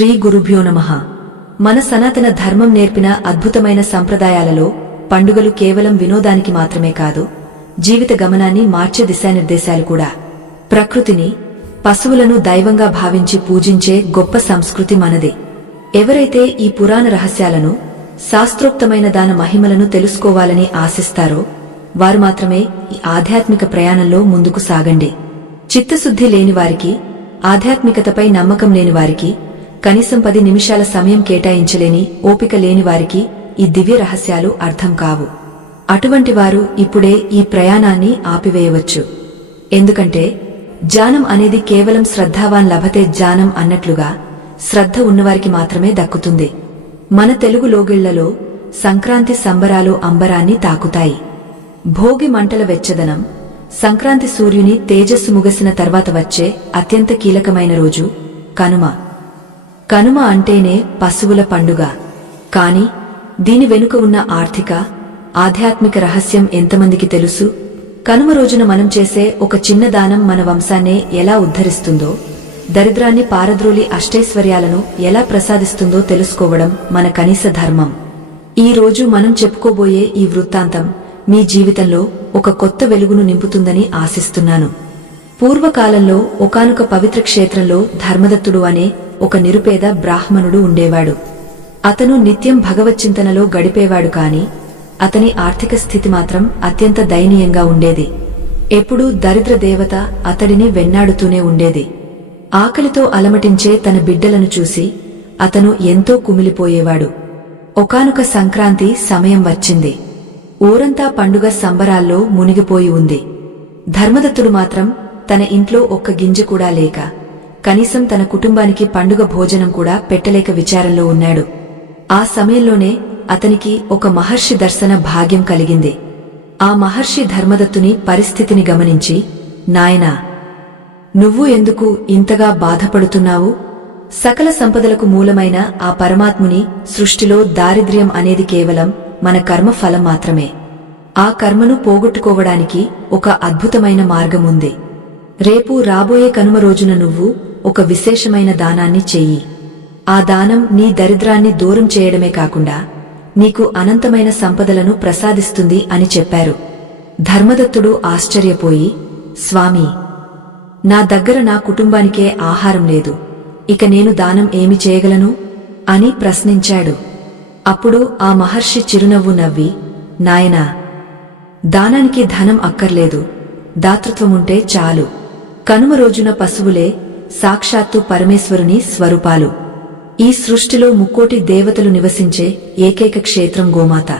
శ్రీ గురుభ్యో నమః. మన సనాతన ధర్మం నేర్పిన అద్భుతమైన సంప్రదాయాలలో పండుగలు కేవలం వినోదానికి మాత్రమే కాదు, జీవిత గమనాన్ని మార్చే దిశానిర్దేశాలు కూడా. ప్రకృతిని, పశువులను దైవంగా భావించి పూజించే గొప్ప సంస్కృతి మనది. ఎవరైతే ఈ పురాణ రహస్యాలను, శాస్త్రోక్తమైన దాన మహిమలను తెలుసుకోవాలని ఆశిస్తారో వారు మాత్రమే ఈ ఆధ్యాత్మిక ప్రయాణంలో ముందుకు సాగండి. చిత్తశుద్ధి లేనివారికి, ఆధ్యాత్మికతపై నమ్మకం లేనివారికి, కనీసం 10 నిమిషాల సమయం కేటాయించలేని ఓపిక లేనివారికి ఈ దివ్య రహస్యాలు అర్థం కావు. అటువంటి వారు ఇప్పుడే ఈ ప్రయాణాన్ని ఆపివేయవచ్చు. ఎందుకంటే జ్ఞానం అనేది కేవలం శ్రద్ధావాన్ లభతే జ్ఞానం అన్నట్లుగా శ్రద్ధ ఉన్నవారికి మాత్రమే దక్కుతుంది. మన తెలుగు లోగిళ్లలో సంక్రాంతి సంబరాలు అంబరాన్ని తాకుతాయి. భోగి మంటల వెచ్చదనం, సంక్రాంతి సూర్యుని తేజస్సు ముగిసిన తర్వాత వచ్చే అత్యంత కీలకమైన రోజు కనుమ. కనుమ అంటేనే పశువుల పండుగ. కాని దీని వెనుక ఉన్న ఆర్థిక, ఆధ్యాత్మిక రహస్యం ఎంతమందికి తెలుసు? కనుమ రోజున మనం చేసే ఒక చిన్న దానం మన వంశాన్నే ఎలా ఉద్ధరిస్తుందో, దరిద్రాన్ని పారద్రోలి అష్టైశ్వర్యాలను ఎలా ప్రసాదిస్తుందో తెలుసుకోవడం మన కనీస ధర్మం. ఈ రోజు మనం చెప్పుకోబోయే ఈ వృత్తాంతం మీ జీవితంలో ఒక కొత్త వెలుగును నింపుతుందని ఆశిస్తున్నాను. పూర్వకాలంలో ఒకానొక పవిత్ర క్షేత్రంలో ధర్మదత్తుడు అనే ఒక నిరుపేద బ్రాహ్మణుడు ఉండేవాడు. అతను నిత్యం భగవచ్చింతనలో గడిపేవాడు. కాని అతని ఆర్థిక స్థితి మాత్రం అత్యంత దయనీయంగా ఉండేది. ఎప్పుడూ దరిద్ర దేవత అతడిని వెన్నాడుతూనే ఉండేది. ఆకలితో అలమటించే తన బిడ్డలను చూసి అతను ఎంతో కుమిలిపోయేవాడు. ఒకానొక సంక్రాంతి సమయం వచ్చింది. ఊరంతా పండుగ సంబరాల్లో మునిగిపోయి ఉంది. ధర్మదత్తుడు మాత్రం తన ఇంట్లో ఒక్క గింజ కూడా లేక, కనీసం తన కుటుంబానికి పండుగ భోజనం కూడా పెట్టలేక విచారంలో ఉన్నాడు. ఆ సమయంలోనే అతనికి ఒక మహర్షి దర్శన భాగ్యం కలిగింది. ఆ మహర్షి ధర్మదత్తుని పరిస్థితిని గమనించి, నాయనా, నువ్వు ఎందుకు ఇంతగా బాధపడుతున్నావు? సకల సంపదలకు మూలమైన ఆ పరమాత్ముని సృష్టిలో దారిద్ర్యం అనేది కేవలం మన కర్మ ఫలం మాత్రమే. ఆ కర్మను పోగొట్టుకోవడానికి ఒక అద్భుతమైన మార్గముంది. రేపు రాబోయే కనుమ రోజున నువ్వు ఒక విశేషమైన దానాన్ని చెయ్యి. ఆ దానం నీ దరిద్రాన్ని దూరం చేయడమే కాకుండా నీకు అనంతమైన సంపదలను ప్రసాదిస్తుంది అని చెప్పారు. ధర్మదత్తుడు ఆశ్చర్యపోయి, స్వామీ, నా దగ్గర నా కుటుంబానికే ఆహారం లేదు, ఇక నేను దానం ఏమి చేయగలను అని ప్రశ్నించాడు. అప్పుడు ఆ మహర్షి చిరునవ్వు నవ్వి, నాయనా, దానానికి ధనం అక్కర్లేదు, దాతృత్వముంటే చాలు. కనుమ రోజున పశువులే సాక్షాత్తు పరమేశ్వరుని స్వరూపాలు. ఈ సృష్టిలో 3 కోటి దేవతలు నివసించే ఏకైక క్షేత్రం గోమాత.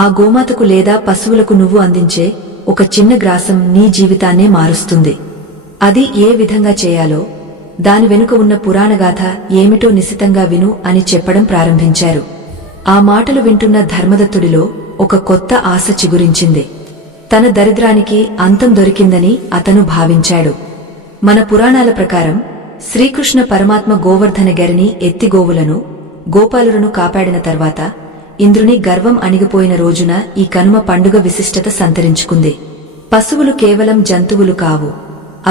ఆ గోమాతకు లేదా పశువులకు నువ్వు అందించే ఒక చిన్న గ్రాసం నీ జీవితాన్నే మారుస్తుంది. అది ఏ విధంగా చేయాలో, దాని వెనుక ఉన్న పురాణగాథ ఏమిటో నిశితంగా విను అని చెప్పడం ప్రారంభించారు. ఆ మాటలు వింటున్న ధర్మదత్తుడిలో ఒక కొత్త ఆశ చిగురించింది. తన దరిద్రానికి అంతం దొరికిందని అతను భావించాడు. మన పురాణాల ప్రకారం శ్రీకృష్ణ పరమాత్మ గోవర్ధనగిరిని ఎత్తి గోవులను, గోపాలులను కాపాడిన తర్వాత ఇంద్రుని గర్వం అణిగిపోయిన రోజున ఈ కనుమ పండుగ విశిష్టత సంతరించుకుంది. పశువులు కేవలం జంతువులు కావు,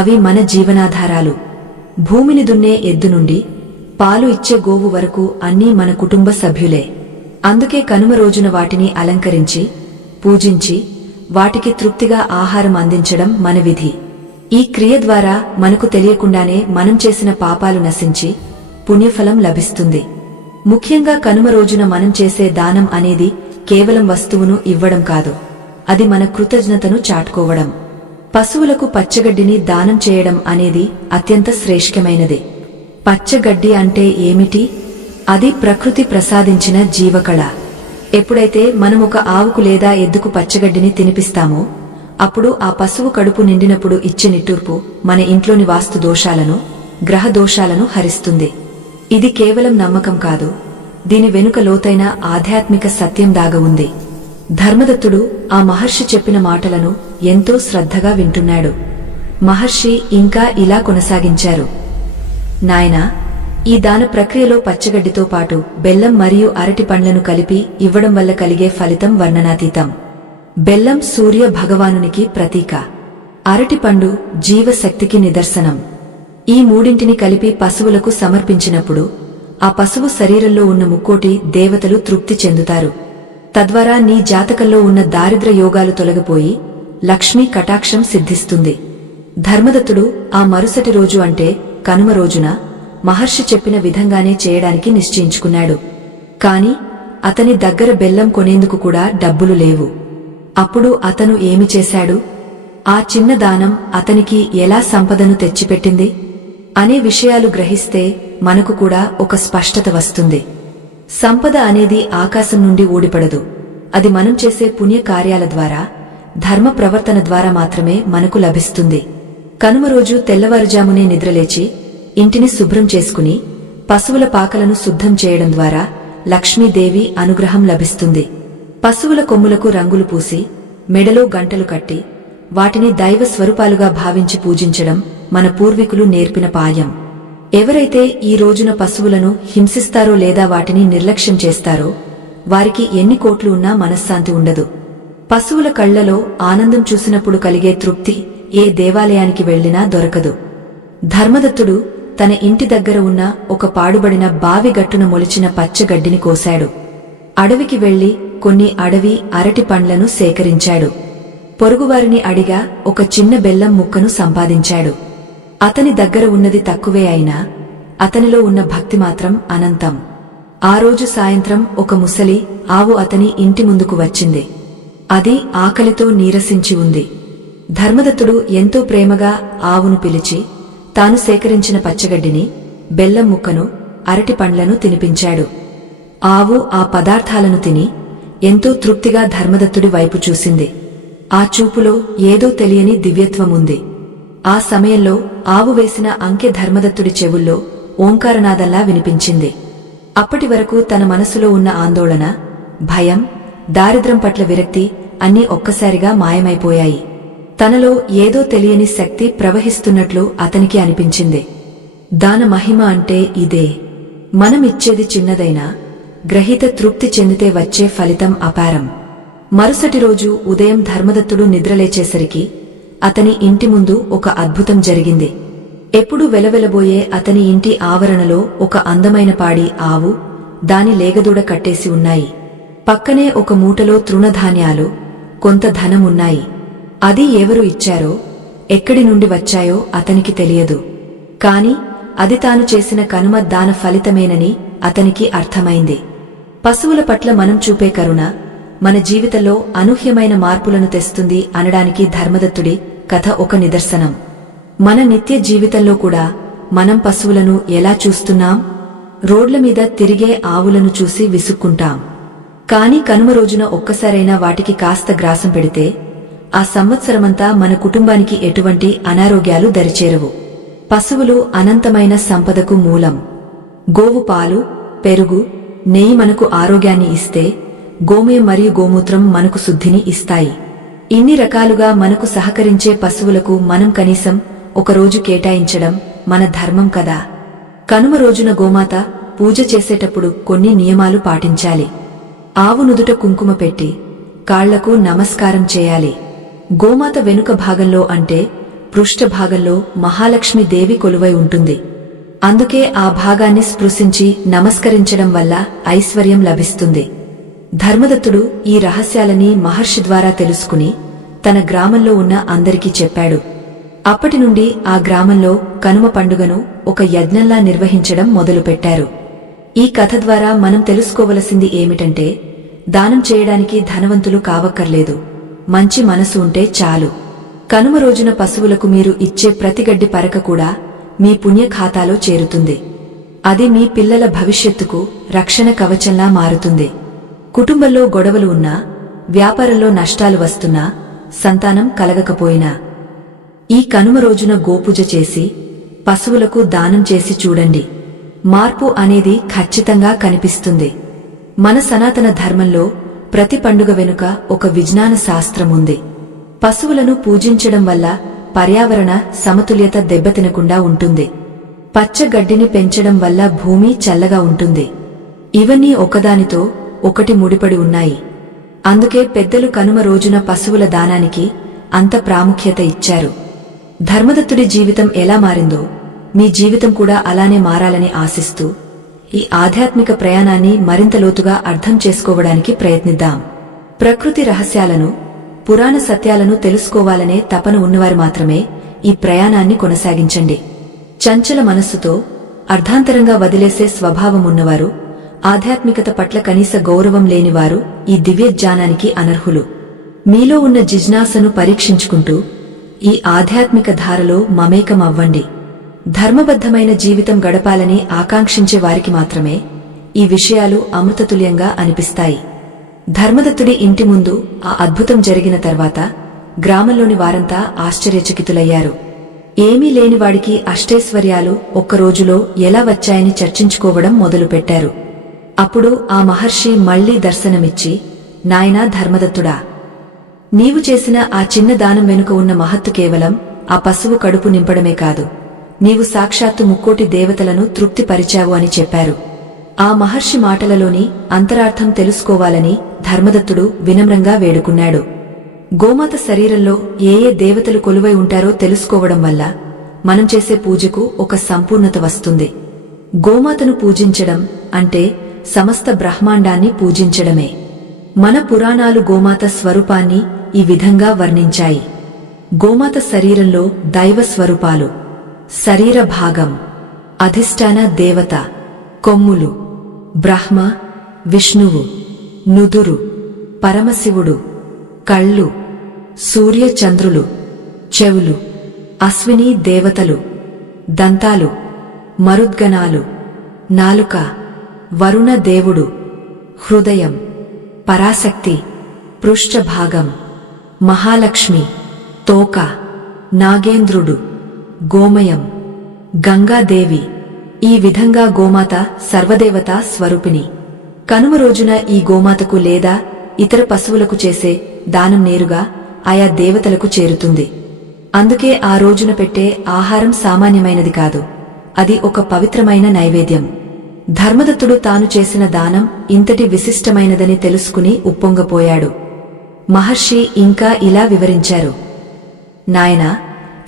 అవి మన జీవనాధారాలు. భూమిని దున్నే ఎద్దు నుండి పాలు ఇచ్చే గోవు వరకు అన్నీ మన కుటుంబ సభ్యులే. అందుకే కనుమ రోజున వాటిని అలంకరించి, పూజించి, వాటికి తృప్తిగా ఆహారం అందించడం మన విధి. ఈ క్రియ ద్వారా మనకు తెలియకుండానే మనం చేసిన పాపాలు నశించి పుణ్యఫలం లభిస్తుంది. ముఖ్యంగా కనుమ రోజున మనం చేసే దానం అనేది కేవలం వస్తువును ఇవ్వడం కాదు, అది మన కృతజ్ఞతను చాటుకోవడం. పశువులకు పచ్చగడ్డిని దానం చేయడం అనేది అత్యంత శ్రేష్ఠమైనది. పచ్చగడ్డి అంటే ఏమిటి? అది ప్రకృతి ప్రసాదించిన జీవకళ. ఎప్పుడైతే మనం ఒక ఆవుకు లేదా ఎద్దుకు పచ్చగడ్డిని తినిపిస్తామో అప్పుడు ఆ పశువు కడుపు నిండినప్పుడు ఇచ్చే నిట్టూర్పు మన ఇంట్లోని వాస్తు దోషాలను, గ్రహ దోషాలను హరిస్తుంది. ఇది కేవలం నమ్మకం కాదు, దీని వెనుక లోతైన ఆధ్యాత్మిక సత్యం దాగ ఉంది. ధర్మదత్తుడు ఆ మహర్షి చెప్పిన మాటలను ఎంతో శ్రద్ధగా వింటున్నాడు. మహర్షి ఇంకా ఇలా కొనసాగించారు, నాయనా, ఈ దాన ప్రక్రియలో పచ్చగడ్డితో పాటు బెల్లం మరియు అరటి పండ్లను కలిపి ఇవ్వడం వల్ల కలిగే ఫలితం వర్ణనాతీతం. బెల్లం సూర్య భగవానునికి ప్రతీక, అరటిపండు జీవశక్తికి నిదర్శనం. ఈ మూడింటిని కలిపి పశువులకు సమర్పించినప్పుడు ఆ పశువు శరీరంలో ఉన్న ముక్కోటి దేవతలు తృప్తి చెందుతారు. తద్వారా నీ జాతకంలో ఉన్న దారిద్ర్య యోగాలు తొలగిపోయి లక్ష్మీ కటాక్షం సిద్ధిస్తుంది. ధర్మదత్తుడు ఆ మరుసటి రోజు అంటే కనుమ రోజున మహర్షి చెప్పిన విధంగానే చేయడానికి నిశ్చయించుకున్నాడు. కాని అతని దగ్గర బెల్లం కొనేందుకు కూడా డబ్బులు లేవు. అప్పుడు అతను ఏమి చేశాడు? ఆ చిన్న దానం అతనికి ఎలా సంపదను తెచ్చిపెట్టింది అనే విషయాలు గ్రహిస్తే మనకు కూడా ఒక స్పష్టత వస్తుంది. సంపద అనేది ఆకాశం నుండి ఊడిపడదు. అది మనం చేసే పుణ్యకార్యాల ద్వారా, ధర్మ ప్రవర్తన ద్వారా మాత్రమే మనకు లభిస్తుంది. కనుమ రోజు తెల్లవారుజామునే నిద్రలేచి ఇంటిని శుభ్రం చేసుకుని పశువుల పాకలను శుద్ధం చేయడం ద్వారా లక్ష్మీదేవి అనుగ్రహం లభిస్తుంది. పశువుల కొమ్ములకు రంగులు పూసి మెడలో గంటలు కట్టి వాటిని దైవ స్వరూపాలుగా భావించి పూజించడం మన పూర్వీకులు నేర్పిన పాయం. ఎవరైతే ఈ రోజున పశువులను హింసిస్తారో లేదా వాటిని నిర్లక్ష్యం చేస్తారో వారికి ఎన్ని కోట్లు ఉన్నా మనశ్శాంతి ఉండదు. పశువుల కళ్లలో ఆనందం చూసినప్పుడు కలిగే తృప్తి ఏ దేవాలయానికి వెళ్లినా దొరకదు. ధర్మదత్తుడు తన ఇంటి దగ్గర ఉన్న ఒక పాడుబడిన బావి గట్టున మొలిచిన పచ్చగడ్డిని కోశాడు. అడవికి వెళ్లి కొన్ని అడవి అరటి పండ్లను సేకరించాడు. పొరుగువారిని అడిగా ఒక చిన్న బెల్లం ముక్కను సంపాదించాడు. అతని దగ్గర ఉన్నది తక్కువే అయినా అతనిలో ఉన్న భక్తి మాత్రం అనంతం. ఆ రోజు సాయంత్రం ఒక ముసలి ఆవు అతని ఇంటి ముందుకు వచ్చింది. అది ఆకలితో నీరసించి ఉంది. ధర్మదత్తుడు ఎంతో ప్రేమగా ఆవును పిలిచి తాను సేకరించిన పచ్చగడ్డిని, బెల్లం ముక్కను, అరటి పండ్లను తినిపించాడు. ఆవు ఆ పదార్థాలను తిని ఎంతో తృప్తిగా ధర్మదత్తుడి వైపు చూసింది. ఆ చూపులో ఏదో తెలియని దివ్యత్వముంది. ఆ సమయంలో ఆవు వేసిన అంకె ధర్మదత్తుడి చెవుల్లో ఓంకారనాదంలా వినిపించింది. అప్పటి వరకు తన మనసులో ఉన్న ఆందోళన, భయం, దారిద్ర్యం పట్ల విరక్తి అన్నీ ఒక్కసారిగా మాయమైపోయాయి. తనలో ఏదో తెలియని శక్తి ప్రవహిస్తున్నట్లు అతనికి అనిపించింది. దాన మహిమ అంటే ఇదే. మనమిచ్చేది చిన్నదైనా గ్రహీత తృప్తి చెందితే వచ్చే ఫలితం అపారం. మరుసటి రోజు ఉదయం ధర్మదత్తుడు నిద్రలేచేసరికి అతని ఇంటి ముందు ఒక అద్భుతం జరిగింది. ఎప్పుడూ వెలవెలబోయే అతని ఇంటి ఆవరణలో ఒక అందమైన పాడి ఆవు, దాని లేగదూడ కట్టేసి ఉన్నాయి. పక్కనే ఒక మూటలో తృణధాన్యాలు, కొంత ధనమున్నాయి. అది ఎవరు ఇచ్చారో, ఎక్కడి నుండి వచ్చాయో అతనికి తెలియదు. కాని అది తాను చేసిన కనుమ దాన ఫలితమేనని అతనికి అర్థమైంది. పశువుల పట్ల మనం చూపే కరుణ మన జీవితంలో అనూహ్యమైన మార్పులను తెస్తుంది అనడానికి ధర్మదత్తుడి కథ ఒక నిదర్శనం. మన నిత్య జీవితంలో కూడా మనం పశువులను ఎలా చూస్తున్నాం? రోడ్ల మీద తిరిగే ఆవులను చూసి విసుక్కుంటాం. కాని కనుమ రోజున ఒక్కసారైనా వాటికి కాస్త గ్రాసం పెడితే ఆ సంవత్సరమంతా మన కుటుంబానికి ఎటువంటి అనారోగ్యాలు దరిచేరవు. పశువులు అనంతమైన సంపదకు మూలం. గోవు పాలు, పెరుగు, నెయ్యి మనకు ఆరోగ్యాన్ని ఇస్తే, గోమయం మరియు గోమూత్రం మనకు శుద్ధిని ఇస్తాయి. ఇన్ని రకాలుగా మనకు సహకరించే పశువులకు మనం కనీసం ఒక రోజు కేటాయించడం మన ధర్మం కదా. కనుమ రోజున గోమాత పూజ చేసేటప్పుడు కొన్ని నియమాలు పాటించాలి. ఆవు నుదుట కుంకుమ పెట్టి కాళ్లకు నమస్కారం చేయాలి. గోమాత వెనుక భాగంలో అంటే పృష్ఠ భాగంలో మహాలక్ష్మి దేవి కొలువై ఉంటుంది. అందుకే ఆ భాగాన్ని స్పృశించి నమస్కరించడం వల్ల ఐశ్వర్యం లభిస్తుంది. ధర్మదత్తుడు ఈ రహస్యాలని మహర్షి ద్వారా తెలుసుకుని తన గ్రామంలో ఉన్న అందరికీ చెప్పాడు. అప్పటి నుండి ఆ గ్రామంలో కనుమ పండుగను ఒక యజ్ఞంలా నిర్వహించడం మొదలుపెట్టారు. ఈ కథ ద్వారా మనం తెలుసుకోవలసింది ఏమిటంటే, దానం చేయడానికి ధనవంతులు కావక్కర్లేదు, మంచి మనసు ఉంటే చాలు. కనుమ రోజున పశువులకు మీరు ఇచ్చే ప్రతి గడ్డి పరక కూడా మీ పుణ్య ఖాతాలో చేరుతుంది. అది మీ పిల్లల భవిష్యత్తుకు రక్షణ కవచంలా మారుతుంది. కుటుంబంలో గొడవలు ఉన్నా, వ్యాపారంలో నష్టాలు వస్తున్నా, సంతానం కలగకపోయినా ఈ కనుమ రోజున గోపూజ చేసి పశువులకు దానం చేసి చూడండి. మార్పు అనేది ఖచ్చితంగా కనిపిస్తుంది. మన సనాతన ధర్మంలో ప్రతి పండుగ వెనుక ఒక విజ్ఞాన శాస్త్రముంది. పశువులను పూజించడం వల్ల పర్యావరణ సమతుల్యత దెబ్బతినకుండా ఉంటుంది. పచ్చగడ్డిని పెంచడం వల్ల భూమి చల్లగా ఉంటుంది. ఇవన్నీ ఒకదానితో ఒకటి ముడిపడి ఉన్నాయి. అందుకే పెద్దలు కనుమ రోజున పశువుల దానానికి అంత ప్రాముఖ్యత ఇచ్చారు. ధర్మదత్తుడి జీవితం ఎలా మారిందో మీ జీవితం కూడా అలానే మారాలని ఆశిస్తూ ఈ ఆధ్యాత్మిక ప్రయాణాన్ని మరింత లోతుగా అర్థం చేసుకోవడానికి ప్రయత్నిద్దాం. ప్రకృతి రహస్యాలను, పురాణ సత్యాలను తెలుసుకోవాలనే తపన ఉన్నవారు మాత్రమే ఈ ప్రయాణాన్ని కొనసాగించండి. చంచల మనస్సుతో అర్ధాంతరంగా వదిలేసే స్వభావం ఉన్నవారు, ఆధ్యాత్మికత పట్ల కనీస గౌరవం లేనివారు ఈ దివ్య జ్ఞానానికి అనర్హులు. మీలో ఉన్న జిజ్ఞాసను పరీక్షించుకుంటూ ఈ ఆధ్యాత్మిక ధారలో మమేకమవ్వండి. ధర్మబద్ధమైన జీవితం గడపాలని ఆకాంక్షించే వారికి మాత్రమే ఈ విషయాలు అమృతతుల్యంగా అనిపిస్తాయి. ధర్మదత్తుడి ఇంటి ముందు ఆ అద్భుతం జరిగిన తర్వాత గ్రామంలోని వారంతా ఆశ్చర్యచకితులయ్యారు. ఏమీ లేనివాడికి అష్టైశ్వర్యాలు ఒక్కరోజులో ఎలా వచ్చాయని చర్చించుకోవడం మొదలుపెట్టారు. అప్పుడు ఆ మహర్షి మళ్లీ దర్శనమిచ్చి, నాయనా ధర్మదత్తుడా, నీవు చేసిన ఆ చిన్న దానం వెనుక ఉన్న మహత్తు కేవలం ఆ పశువు కడుపు నింపడమే కాదు, నీవు సాక్షాత్తు ముక్కోటి దేవతలను తృప్తిపరిచావు అని చెప్పారు. ఆ మహర్షి మాటలలోని అంతరార్థం తెలుసుకోవాలని ధర్మదత్తుడు వినమ్రంగా వేడుకున్నాడు. గోమాత శరీరంలో ఏ ఏ దేవతలు కొలువై ఉంటారో తెలుసుకోవడం వల్ల మనం చేసే పూజకు ఒక సంపూర్ణత వస్తుంది. గోమాతను పూజించడం అంటే సమస్త బ్రహ్మాండాన్ని పూజించడమే. మన పురాణాలు గోమాత స్వరూపాన్ని ఈ విధంగా వర్ణించాయి. గోమాత శరీరంలో దైవ స్వరూపాలు: శరీర భాగం, అధిష్టాన దేవత, కొమ్ములు బ్రహ్మ, విష్ణువు, నుదురు పరమశివుడు, కళ్ళు సూర్య చంద్రులు, చెవులు అశ్విని దేవతలు, దంతాలు మరుద్గణాలు, నాలుక వరుణ దేవుడు, హృదయం పరాశక్తి, పృష్ఠభాగం మహాలక్ష్మి, తోక నాగేంద్రుడు, గోమయం గంగాదేవి. ఈ విధంగా గోమాత సర్వదేవతా స్వరూపిణి. కనుమ రోజున ఈ గోమాతకు లేదా ఇతర పశువులకు చేసే దానం నేరుగా ఆయా దేవతలకు చేరుతుంది. అందుకే ఆ రోజున పెట్టే ఆహారం సామాన్యమైనది కాదు, అది ఒక పవిత్రమైన నైవేద్యం. ధర్మదత్తుడు తాను చేసిన దానం ఇంతటి విశిష్టమైనదని తెలుసుకుని ఉప్పొంగపోయాడు. మహర్షి ఇంకా ఇలా వివరించారు: నాయనా,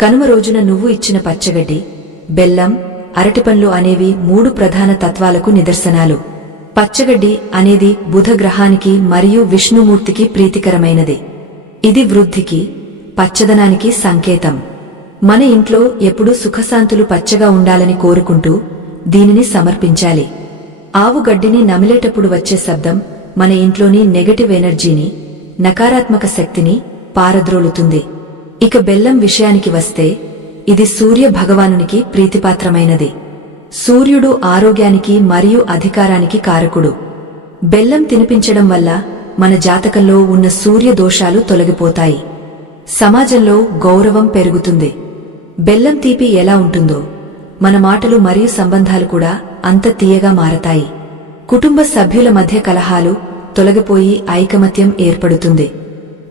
కనుమ రోజున నువ్వు ఇచ్చిన పచ్చగడ్డి, బెల్లం, అరటిపండ్లు అనేవి 3 ప్రధాన తత్వాలకు నిదర్శనాలు. పచ్చగడ్డి అనేది బుధ గ్రహానికి మరియు విష్ణుమూర్తికి ప్రీతికరమైనది. ఇది వృద్ధికి, పచ్చదనానికి సంకేతం. మన ఇంట్లో ఎప్పుడూ సుఖశాంతులు పచ్చగా ఉండాలని కోరుకుంటూ దీనిని సమర్పించాలి. ఆవు గడ్డిని నమిలేటప్పుడు వచ్చే శబ్దం మన ఇంట్లోని నెగటివ్ ఎనర్జీని, నకారాత్మక శక్తిని పారద్రోలుతుంది. ఇక బెల్లం విషయానికి వస్తే ఇది సూర్య భగవానునికి ప్రీతిపాత్రమైనది. సూర్యుడు ఆరోగ్యానికి మరియు అధికారానికి కారకుడు. బెల్లం తినిపించడం వల్ల మన జాతకంలో ఉన్న సూర్య దోషాలు తొలగిపోతాయి. సమాజంలో గౌరవం పెరుగుతుంది. బెల్లం తీపి ఎలా ఉంటుందో మన మాటలు మరియు సంబంధాలు కూడా అంత తీయగా మారతాయి. కుటుంబ సభ్యుల మధ్య కలహాలు తొలగిపోయి ఐకమత్యం ఏర్పడుతుంది.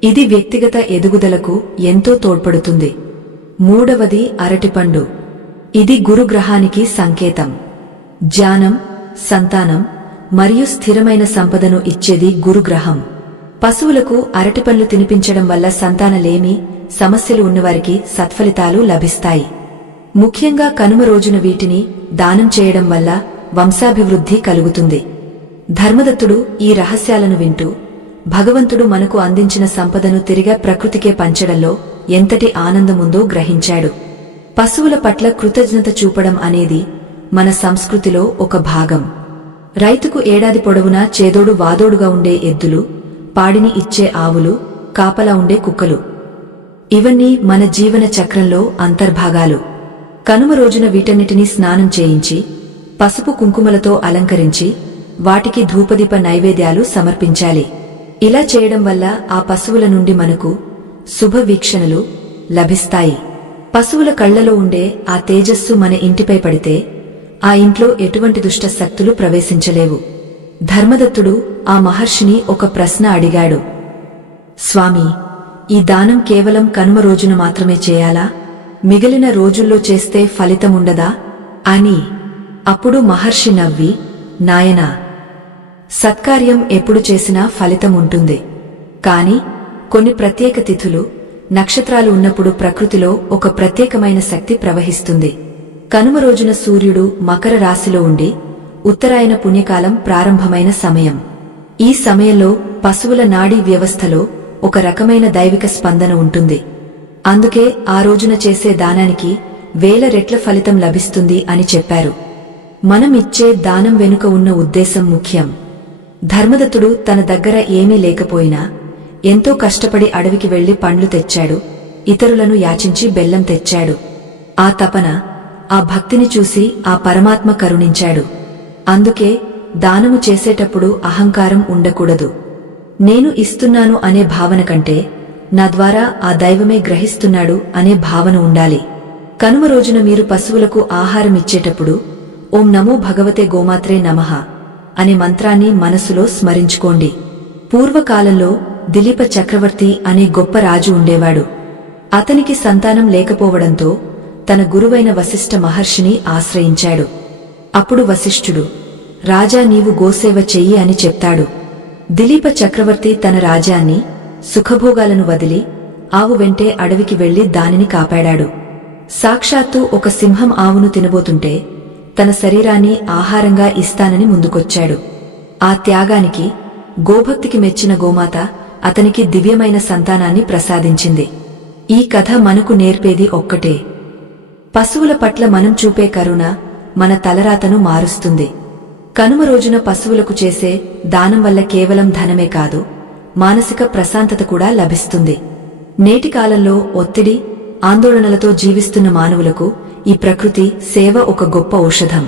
ఇది వ్యక్తిగత ఎదుగుదలకు ఎంతో తోడ్పడుతుంది. మూడవది అరటిపండు. ఇది గురుగ్రహానికి సంకేతం. జ్ఞానం, సంతానం మరియు స్థిరమైన సంపదను ఇచ్చేది గురుగ్రహం. పశువులకు అరటిపండ్లు తినిపించడం వల్ల సంతానలేమి సమస్యలు ఉన్నవారికి సత్ఫలితాలు లభిస్తాయి. ముఖ్యంగా కనుమ రోజున వీటిని దానం చేయడం వల్ల వంశాభివృద్ధి కలుగుతుంది. ధర్మదత్తుడు ఈ రహస్యాలను వింటూ భగవంతుడు మనకు అందించిన సంపదను తిరిగా ప్రకృతికే పంచడంలో ఎంతటి ఆనందముందో గ్రహించాడు. పశువుల పట్ల కృతజ్ఞత చూపడం అనేది మన సంస్కృతిలో ఒక భాగం. రైతుకు ఏడాది పొడవునా చేదోడు వాదోడుగా ఉండే ఎద్దులు, పాడిని ఇచ్చే ఆవులు, కాపలా ఉండే కుక్కలు, ఇవన్నీ మన జీవన చక్రంలో అంతర్భాగాలు. కనుమ రోజున వీటన్నిటినీ స్నానం చేయించి, పసుపు కుంకుమలతో అలంకరించి, వాటికి ధూపదీప నైవేద్యాలు సమర్పించాలి. ఇలా చేయడం వల్ల ఆ పశువుల నుండి మనకు శుభ వీక్షణలు లభిస్తాయి. పశువుల కళ్లలో ఉండే ఆ తేజస్సు మన ఇంటిపై పడితే ఆ ఇంట్లో ఎటువంటి దుష్ట శక్తులు ప్రవేశించలేవు. ధర్మదత్తుడు ఆ మహర్షిని ఒక ప్రశ్న అడిగాడు: స్వామీ, ఈ దానం కేవలం కనుమ రోజున మాత్రమే చేయాలా? మిగిలిన రోజుల్లో చేస్తే ఫలితముండదా అని. అప్పుడు మహర్షి నవ్వి, నాయనా, సత్కార్యం ఎప్పుడు చేసినా ఫలితముంటుంది. కాని కొన్ని ప్రత్యేక తిథులు, నక్షత్రాలు ఉన్నప్పుడు ప్రకృతిలో ఒక ప్రత్యేకమైన శక్తి ప్రవహిస్తుంది. కనుమ రోజున సూర్యుడు మకర రాశిలో ఉండి ఉత్తరాయణ పుణ్యకాలం ప్రారంభమైన సమయం. ఈ సమయంలో పశువుల నాడీ వ్యవస్థలో ఒక రకమైన దైవిక స్పందన ఉంటుంది. అందుకే ఆ రోజున చేసే దానానికి 1000 రెట్ల ఫలితం లభిస్తుంది అని చెప్పారు. మనం ఇచ్చే దానం వెనుక ఉన్న ఉద్దేశం ముఖ్యం. ధర్మదత్తుడు తన దగ్గర ఏమీ లేకపోయినా ఎంతో కష్టపడి అడవికి వెళ్లి పండ్లు తెచ్చాడు, ఇతరులను యాచించి బెల్లం తెచ్చాడు. ఆ తపన, ఆ భక్తిని చూసి ఆ పరమాత్మ కరుణించాడు. అందుకే దానము చేసేటప్పుడు అహంకారం ఉండకూడదు. నేను ఇస్తున్నాను అనే భావన కంటే నా ద్వారా ఆ దైవమే గ్రహిస్తున్నాడు అనే భావన ఉండాలి. కనుమ రోజున మీరు పశువులకు ఆహారం ఇచ్చేటప్పుడు ఓం నమో భగవతే గోమాత్రే నమః అనే మంత్రాన్ని మనసులో స్మరించుకోండి. పూర్వకాలంలో దిలీప చక్రవర్తి అనే గొప్ప రాజు ఉండేవాడు. అతనికి సంతానం లేకపోవడంతో తన గురువైన వశిష్ఠ మహర్షిని ఆశ్రయించాడు. అప్పుడు వశిష్ఠుడు, రాజా నీవు గోసేవ చెయ్యి అని చెప్తాడు. దిలీప చక్రవర్తి తన రాజ్యాన్ని, సుఖభోగాలను వదిలి ఆవు వెంటే అడవికి వెళ్లి దానిని కాపాడాడు. సాక్షాత్తు ఒక సింహం ఆవును తినబోతుంటే తన శరీరాన్ని ఆహారంగా ఇస్తానని ముందుకొచ్చాడు. ఆ త్యాగానికి, గోభక్తికి మెచ్చిన గోమాత అతనికి దివ్యమైన సంతానాన్ని ప్రసాదించింది. ఈ కథ మనకు నేర్పేది ఒక్కటే: పశువుల పట్ల మనం చూపే కరుణ మన తలరాతను మారుస్తుంది. కనుమ రోజున పశువులకు చేసే దానం వల్ల కేవలం ధనమే కాదు, మానసిక ప్రశాంతత కూడా లభిస్తుంది. నేటి కాలంలో ఒత్తిడి, ఆందోళనలతో జీవిస్తున్న మానవులకు ఈ ప్రకృతి సేవ ఒక గొప్ప ఔషధం.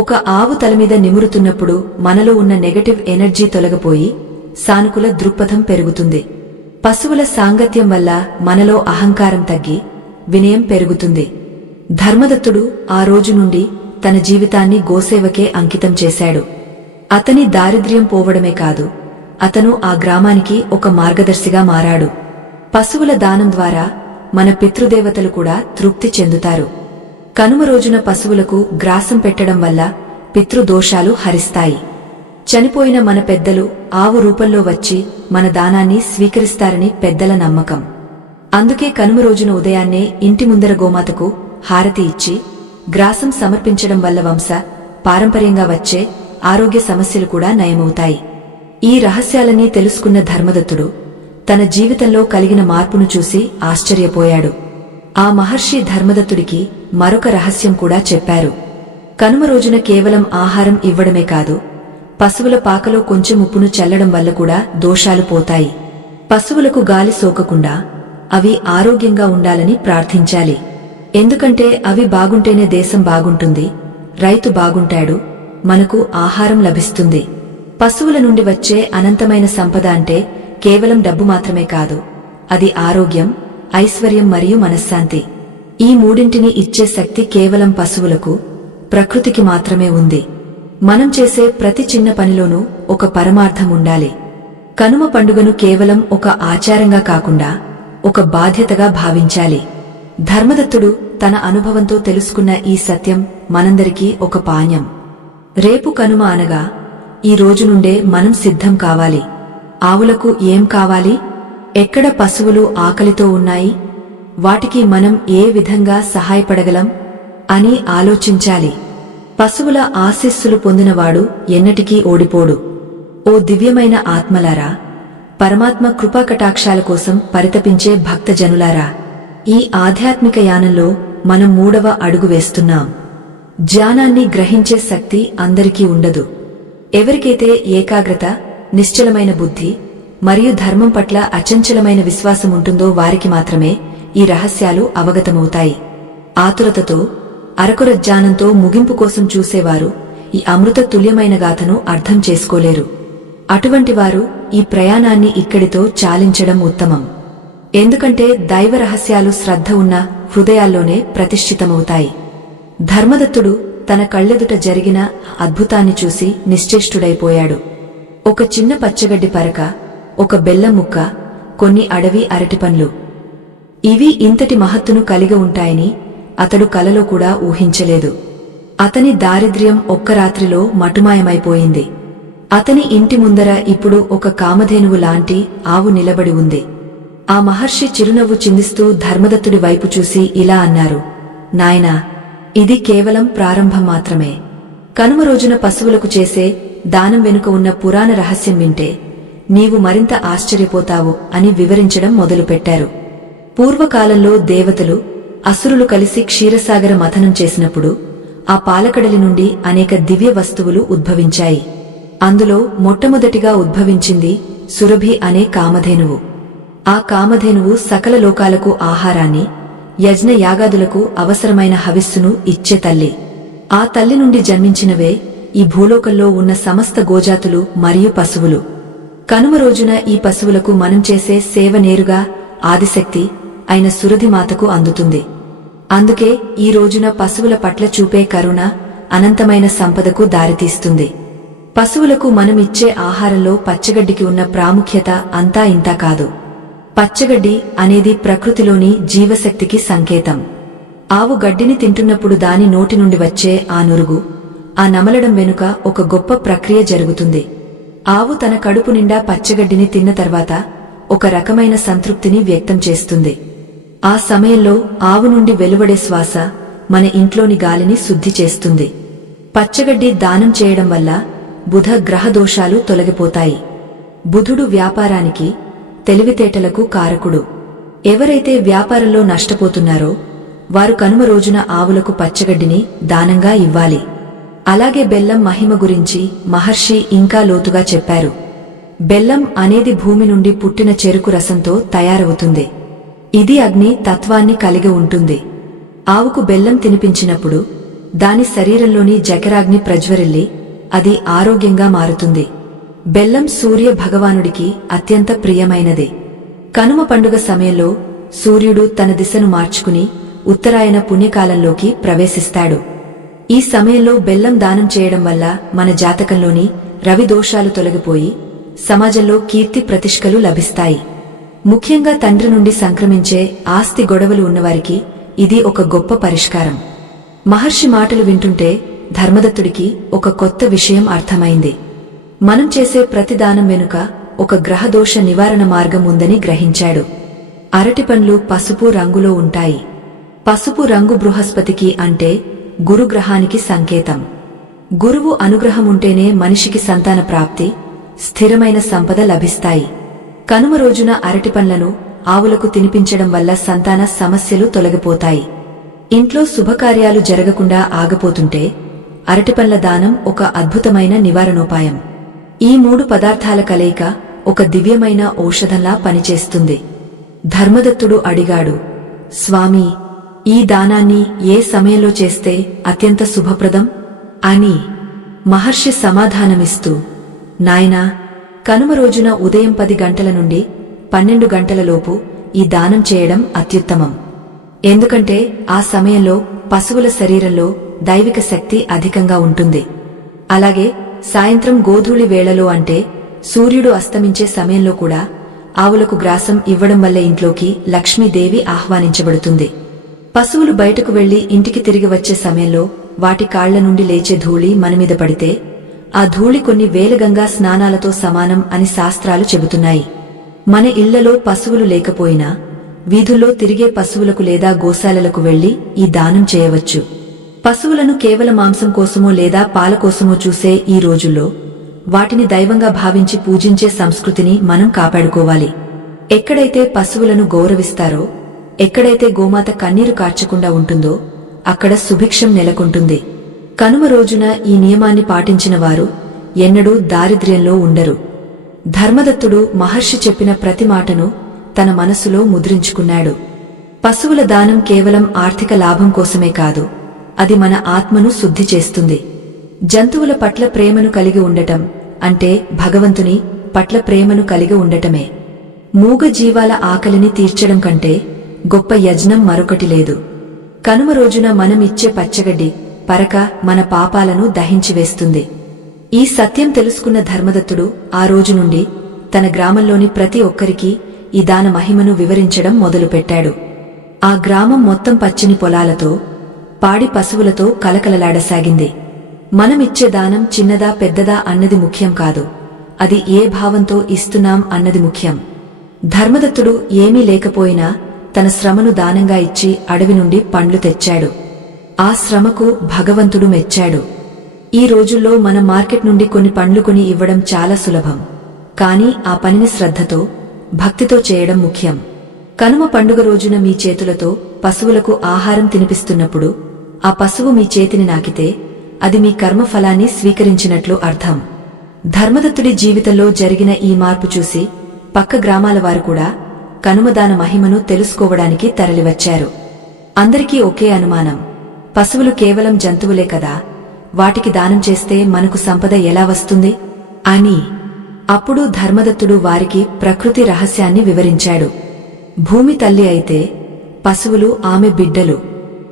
ఒక ఆవు తలమీద నిమురుతున్నప్పుడు మనలో ఉన్న నెగటివ్ ఎనర్జీ తొలగిపోయి సానుకూల దృక్పథం పెరుగుతుంది. పశువుల సాంగత్యం వల్ల మనలో అహంకారం తగ్గి వినయం పెరుగుతుంది. ధర్మదత్తుడు ఆ రోజు నుండి తన జీవితాన్ని గోసేవకే అంకితం చేశాడు. అతని దారిద్ర్యం పోవడమే కాదు, అతను ఆ గ్రామానికి ఒక మార్గదర్శిగా మారాడు. పశువుల దానం ద్వారా మన పితృదేవతలు కూడా తృప్తి చెందుతారు. కనుమ రోజున పశువులకు గ్రాసం పెట్టడం వల్ల పితృదోషాలు హరిస్తాయి. చనిపోయిన మన పెద్దలు ఆవు రూపంలో వచ్చి మన దానాన్ని స్వీకరిస్తారని పెద్దల నమ్మకం. అందుకే కనుమ రోజున ఉదయాన్నే ఇంటి ముందర గోమాతకు హారతి ఇచ్చి గ్రాసం సమర్పించడం వల్ల వంశ పారంపర్యంగా వచ్చే ఆరోగ్య సమస్యలు కూడా నయమవుతాయి. ఈ రహస్యాలన్నీ తెలుసుకున్న ధర్మదత్తుడు తన జీవితంలో కలిగిన మార్పును చూసి ఆశ్చర్యపోయాడు. ఆ మహర్షి ధర్మదత్తుడికి మరొక రహస్యం కూడా చెప్పారు. కనుమ రోజున కేవలం ఆహారం ఇవ్వడమే కాదు, పశువుల పాకలో కొంచెం ఉప్పును చల్లడం వల్ల కూడా దోషాలు పోతాయి. పశువులకు గాలి సోకకుండా అవి ఆరోగ్యంగా ఉండాలని ప్రార్థించాలి. ఎందుకంటే అవి బాగుంటేనే దేశం బాగుంటుంది, రైతు బాగుంటాడు, మనకు ఆహారం లభిస్తుంది. పశువుల నుండి వచ్చే అనంతమైన సంపద అంటే కేవలం డబ్బు మాత్రమే కాదు, అది ఆరోగ్యం, ఐశ్వర్యం మరియు మనశ్శాంతి. ఈ మూడింటిని ఇచ్చే శక్తి కేవలం పశువులకు, ప్రకృతికి మాత్రమే ఉంది. మనం చేసే ప్రతి చిన్న పనిలోనూ ఒక పరమార్థం ఉండాలి. కనుమ పండుగను కేవలం ఒక ఆచారంగా కాకుండా ఒక బాధ్యతగా భావించాలి. ధర్మదత్తుడు తన అనుభవంతో తెలుసుకున్న ఈ సత్యం మనందరికీ ఒక పాణ్యం. రేపు కనుమ అనగా ఈ రోజు నుండే మనం సిద్ధం కావాలి. ఆవులకు ఏం కావాలి? ఎక్కడ పశువులు ఆకలితో ఉన్నాయి? వాటికి మనం ఏ విధంగా సహాయపడగలం అని ఆలోచించాలి. పశువుల ఆశీస్సులు పొందినవాడు ఎన్నటికీ ఓడిపోడు. ఓ దివ్యమైన ఆత్మలారా, పరమాత్మ కృపాకటాక్షాల కోసం పరితపించే భక్తజనులారా, ఈ ఆధ్యాత్మిక యానంలో మనం 3వ అడుగు వేస్తున్నాం. జ్ఞానాన్ని గ్రహించే శక్తి అందరికీ ఉండదు. ఎవరికైతే ఏకాగ్రత, నిశ్చలమైన బుద్ధి మరియు ధర్మం పట్ల అచంచలమైన విశ్వాసం ఉంటుందో వారికి మాత్రమే ఈ రహస్యాలు అవగతమవుతాయి. ఆతురతతో, అరకొర జ్ఞానంతో ముగింపు కోసం చూసేవారు ఈ అమృత తుల్యమైన గాథను అర్థం చేసుకోలేరు. అటువంటివారు ఈ ప్రయాణాన్ని ఇక్కడితో చాలించడం ఉత్తమం. ఎందుకంటే దైవ రహస్యాలు శ్రద్ధ ఉన్న హృదయాల్లోనే ప్రతిష్ఠితమవుతాయి. ధర్మదత్తుడు తన కళ్ళెదుట జరిగిన అద్భుతాన్ని చూసి నిశ్చేష్టుడైపోయాడు. ఒక చిన్న పచ్చగడ్డి పరక, ఒక బెల్లం ముక్క, కొన్ని అడవి అరటిపండ్లు, ఇవి ఇంతటి మహత్తును కలిగి ఉంటాయని అతడు కలలో కూడా ఊహించలేదు. అతని దారిద్ర్యం ఒక్క రాత్రిలో మటుమాయమైపోయింది. అతని ఇంటి ముందర ఇప్పుడు ఒక కామధేనువు లాంటి ఆవు నిలబడి ఉంది. ఆ మహర్షి చిరునవ్వు చిందిస్తూ ధర్మదత్తుడి వైపు చూసి ఇలా అన్నారు, నాయనా, ఇది కేవలం ప్రారంభం మాత్రమే. కనుమ రోజున పశువులకు చేసే దానం వెనుక ఉన్న పురాణ రహస్యం వింటే నీవు మరింత ఆశ్చర్యపోతావు అని వివరించడం మొదలుపెట్టారు. పూర్వకాలంలో దేవతలు, అసురులు కలిసి క్షీరసాగర మథనం చేసినప్పుడు ఆ పాలకడలి నుండి అనేక దివ్య వస్తువులు ఉద్భవించాయి. అందులో మొట్టమొదటిగా ఉద్భవించింది సురభి అనే కామధేనువు. ఆ కామధేనువు సకల లోకాలకు ఆహారాన్ని, యజ్ఞ యాగాదులకు అవసరమైన హవిస్సును ఇచ్చే తల్లి. ఆ తల్లి నుండి జన్మించినవే ఈ భూలోకంలో ఉన్న సమస్త గోజాతులు మరియు పశువులు. కనుమ రోజున ఈ పశువులకు మనం చేసే సేవ నేరుగా ఆదిశక్తి అయిన సురధిమాతకు అందుతుంది. అందుకే ఈ రోజున పశువుల పట్ల చూపే కరుణ అనంతమైన సంపదకు దారితీస్తుంది. పశువులకు మనం ఇచ్చే ఆహారంలో పచ్చగడ్డికి ఉన్న ప్రాముఖ్యత అంతా ఇంతా కాదు. పచ్చగడ్డి అనేది ప్రకృతిలోని జీవశక్తికి సంకేతం. ఆవు గడ్డిని తింటున్నప్పుడు దాని నోటి నుండి వచ్చే ఆ నురుగు, ఆ నమలడం వెనుక ఒక గొప్ప ప్రక్రియ జరుగుతుంది. ఆవు తన కడుపు నిండా పచ్చగడ్డిని తిన్న తర్వాత ఒక రకమైన సంతృప్తిని వ్యక్తం చేస్తుంది. ఆ సమయంలో ఆవు నుండి వెలువడే శ్వాస మన ఇంట్లోని గాలిని శుద్ధి చేస్తుంది. పచ్చగడ్డి దానం చేయడం వల్ల బుధ గ్రహ దోషాలు తొలగిపోతాయి. బుధుడు వ్యాపారానికి, తెలివితేటలకు కారకుడు. ఎవరైతే వ్యాపారంలో నష్టపోతున్నారో వారు కనుమ రోజున ఆవులకు పచ్చగడ్డిని దానంగా ఇవ్వాలి. అలాగే బెల్లం మహిమ గురించి మహర్షి ఇంకా లోతుగా చెప్పారు. బెల్లం అనేది భూమి నుండి పుట్టిన చెరుకు రసంతో తయారవుతుంది. ఇది అగ్ని తత్వాన్ని కలిగి ఉంటుంది. ఆవుకు బెల్లం తినిపించినప్పుడు దాని శరీరంలోని జఠరాగ్ని ప్రజ్వరిల్లి అది ఆరోగ్యంగా మారుతుంది. బెల్లం సూర్య భగవానుడికి అత్యంత ప్రియమైనది. కనుమ పండుగ సమయంలో సూర్యుడు తన దిశను మార్చుకుని ఉత్తరాయణ పుణ్యకాలంలోకి ప్రవేశిస్తాడు. ఈ సమయంలో బెల్లం దానం చేయడం వల్ల మన జాతకంలోని రవి దోషాలు తొలగిపోయి సమాజంలో కీర్తి ప్రతిష్ఠలు లభిస్తాయి. ముఖ్యంగా తండ్రి నుండి సంక్రమించే ఆస్తి గొడవలు ఉన్నవారికి ఇది ఒక గొప్ప పరిష్కారం. మహర్షి మాటలు వింటుంటే ధర్మదత్తుడికి ఒక కొత్త విషయం అర్థమైంది. మనం చేసే ప్రతి దానం వెనుక ఒక గ్రహదోష నివారణ మార్గం ఉందని గ్రహించాడు. అరటిపండ్లు పసుపు రంగులో ఉంటాయి. పసుపు రంగు బృహస్పతికి అంటే గురుగ్రహానికి సంకేతం. గురువు అనుగ్రహముంటేనే మనిషికి సంతాన ప్రాప్తి, స్థిరమైన సంపద లభిస్తాయి. కనుమ రోజున అరటిపండ్లను ఆవులకు తినిపించడం వల్ల సంతాన సమస్యలు తొలగిపోతాయి. ఇంట్లో శుభకార్యాలు జరగకుండా ఆగపోతుంటే అరటిపండ్ల దానం ఒక అద్భుతమైన నివారణోపాయం. ఈ 3 పదార్థాల కలయిక ఒక దివ్యమైన ఔషధంలా పనిచేస్తుంది. ధర్మదత్తుడు అడిగాడు, స్వామీ, ఈ దానాన్ని ఏ సమయంలో చేస్తే అత్యంత శుభప్రదం అని. మహర్షి సమాధానమిస్తూ, నాయనా, కనుమ రోజున ఉదయం 10 గంటల నుండి 12 గంటలలోపు ఈ దానం చేయడం అత్యుత్తమం. ఎందుకంటే ఆ సమయంలో పశువుల శరీరంలో దైవిక శక్తి అధికంగా ఉంటుంది. అలాగే సాయంత్రం గోధూళి వేళలో అంటే సూర్యుడు అస్తమించే సమయంలో కూడా ఆవులకు గ్రాసం ఇవ్వడం వల్ల ఇంట్లోకి లక్ష్మీదేవి ఆహ్వానించబడుతుంది. పశువులు బయటకు వెళ్లి ఇంటికి తిరిగి వచ్చే సమయంలో వాటి కాళ్ల నుండి లేచే ధూళి మనమీద పడితే ఆ ధూళి కొన్ని వేల గంగా స్నానాలతో సమానం అని శాస్త్రాలు చెబుతున్నాయి. మన ఇళ్లలో పశువులు లేకపోయినా వీధుల్లో తిరిగే పశువులకు లేదా గోశాలలకు వెళ్లి ఈ దానం చేయవచ్చు. పశువులను కేవలం మాంసం కోసమో లేదా పాల కోసమో చూసే ఈ రోజుల్లో వాటిని దైవంగా భావించి పూజించే సంస్కృతిని మనం కాపాడుకోవాలి. ఎక్కడైతే పశువులను గౌరవిస్తారో, ఎక్కడైతే గోమాత కన్నీరు కార్చకుండా ఉంటుందో అక్కడ సుభిక్షం నెలకొంటుంది. కనుమ రోజున ఈ నియమాన్ని పాటించిన వారు ఎన్నడూ దారిద్ర్యంలో ఉండరు. ధర్మదత్తుడు మహర్షి చెప్పిన ప్రతి మాటను తన మనస్సులో ముద్రించుకున్నాడు. పశువుల దానం కేవలం ఆర్థిక లాభం కోసమే కాదు, అది మన ఆత్మను శుద్ధి చేస్తుంది. జంతువుల పట్ల ప్రేమను కలిగి ఉండటం అంటే భగవంతుని పట్ల ప్రేమను కలిగి ఉండటమే. మూగ జీవాల ఆకలిని తీర్చడం కంటే గొప్ప యజ్ఞం మరొకటి లేదు. కనుమ రోజున మనం ఇచ్చే పచ్చగడ్డి పరక మన పాపాలను దహించివేస్తుంది. ఈ సత్యం తెలుసుకున్న ధర్మదత్తుడు ఆ రోజు నుండి తన గ్రామంలోని ప్రతి ఒక్కరికీ ఈ దాన మహిమను వివరించడం మొదలుపెట్టాడు. ఆ గ్రామం మొత్తం పచ్చని పొలాలతో, పాడి పశువులతో కలకలలాడసాగింది. మనమిచ్చే దానం చిన్నదా పెద్దదా అన్నది ముఖ్యం కాదు, అది ఏ భావంతో ఇస్తున్నాం అన్నది ముఖ్యం. ధర్మదత్తుడు ఏమీ లేకపోయినా తన శ్రమను దానంగా ఇచ్చి అడవి నుండి పండ్లు తెచ్చాడు. ఆ శ్రమకు భగవంతుడు మెచ్చాడు. ఈ రోజుల్లో మన మార్కెట్ నుండి కొన్ని పండ్లు కొని ఇవ్వడం చాలా సులభం. కానీ ఆ పనిని శ్రద్ధతో, భక్తితో చేయడం ముఖ్యం. కనుమ పండుగ రోజున మీ చేతులతో పశువులకు ఆహారం తినిపిస్తున్నప్పుడు ఆ పశువు మీ చేతిని నాకితే అది మీ కర్మఫలాన్ని స్వీకరించినట్లు అర్థం. ధర్మదత్తుడి జీవితంలో జరిగిన ఈ మార్పు చూసి పక్క గ్రామాల వారు కూడా కనుమదాన మహిమను తెలుసుకోవడానికి తరలివచ్చారు. అందరికీ ఒకే అనుమానం, పశువులు కేవలం జంతువులే కదా, వాటికి దానం చేస్తే మనకు సంపద ఎలా వస్తుంది అని. అప్పుడు ధర్మదత్తుడు వారికి ప్రకృతి రహస్యాన్ని వివరించాడు. భూమి తల్లి అయితే పశువులు ఆమె బిడ్డలు.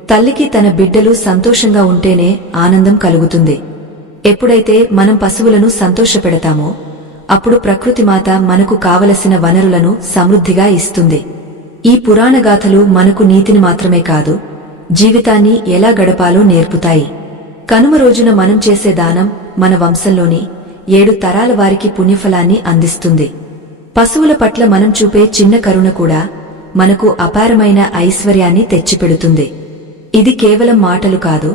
తల్లికి తన బిడ్డలు సంతోషంగా ఉంటేనే ఆనందం కలుగుతుంది. ఎప్పుడైతే మనం పశువులను సంతోషపెడతామో అప్పుడు ప్రకృతిమాత మనకు కావలసిన వనరులను సమృద్ధిగా ఇస్తుంది. ఈ పురాణగాథలు మనకు నీతిని మాత్రమే కాదు, జీవితాన్ని ఎలా గడపాలో నేర్పుతాయి. కనుమ రోజున మనం చేసే దానం మన వంశంలోని 7 తరాల వారికి పుణ్యఫలాన్ని అందిస్తుంది. పశువుల పట్ల మనం చూపే చిన్న కరుణ కూడా మనకు అపారమైన ఐశ్వర్యాన్ని తెచ్చిపెడుతుంది. ఇది కేవలం మాటలు కాదు,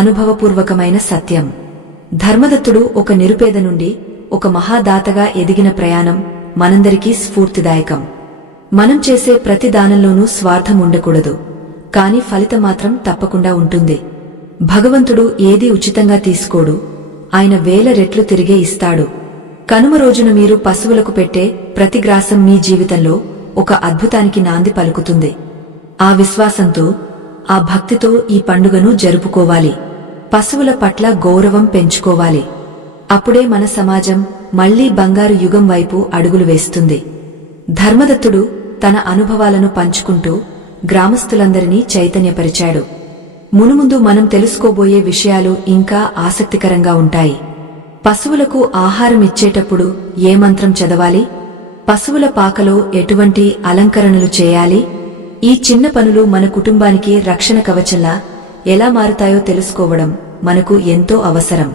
అనుభవపూర్వకమైన సత్యం. ధర్మదత్తుడు ఒక నిరుపేద నుండి ఒక మహాదాతగా ఎదిగిన ప్రయాణం మనందరికీ స్ఫూర్తిదాయకం. మనం చేసే ప్రతి దానంలోనూ స్వార్థం ఉండకూడదు, కాని ఫలితం మాత్రం తప్పకుండా ఉంటుంది. భగవంతుడు ఏదీ ఉచితంగా తీసుకోడు, ఆయన 1000 రెట్లు తిరిగే ఇస్తాడు. కనుమ రోజున మీరు పశువులకు పెట్టే ప్రతి గ్రాసం మీ జీవితంలో ఒక అద్భుతానికి నాంది పలుకుతుంది. ఆ విశ్వాసంతో, ఆ భక్తితో ఈ పండుగను జరుపుకోవాలి. పశువుల పట్ల గౌరవం పెంచుకోవాలి. అప్పుడే మన సమాజం మళ్లీ బంగారు యుగం వైపు అడుగులు వేస్తుంది. ధర్మదత్తుడు తన అనుభవాలను పంచుకుంటూ గ్రామస్తులందరినీ చైతన్యపరిచాడు. మునుముందు మనం తెలుసుకోబోయే విషయాలు ఇంకా ఆసక్తికరంగా ఉంటాయి. పశువులకు ఆహారం ఇచ్చేటప్పుడు ఏ మంత్రం చదవాలి? పశువుల పాకలో ఎటువంటి అలంకరణలు చేయాలి? ఈ చిన్న పనులు మన కుటుంబానికి రక్షణ కవచంలా ఎలా మారుతాయో తెలుసుకోవడం మనకు ఎంతో అవసరం.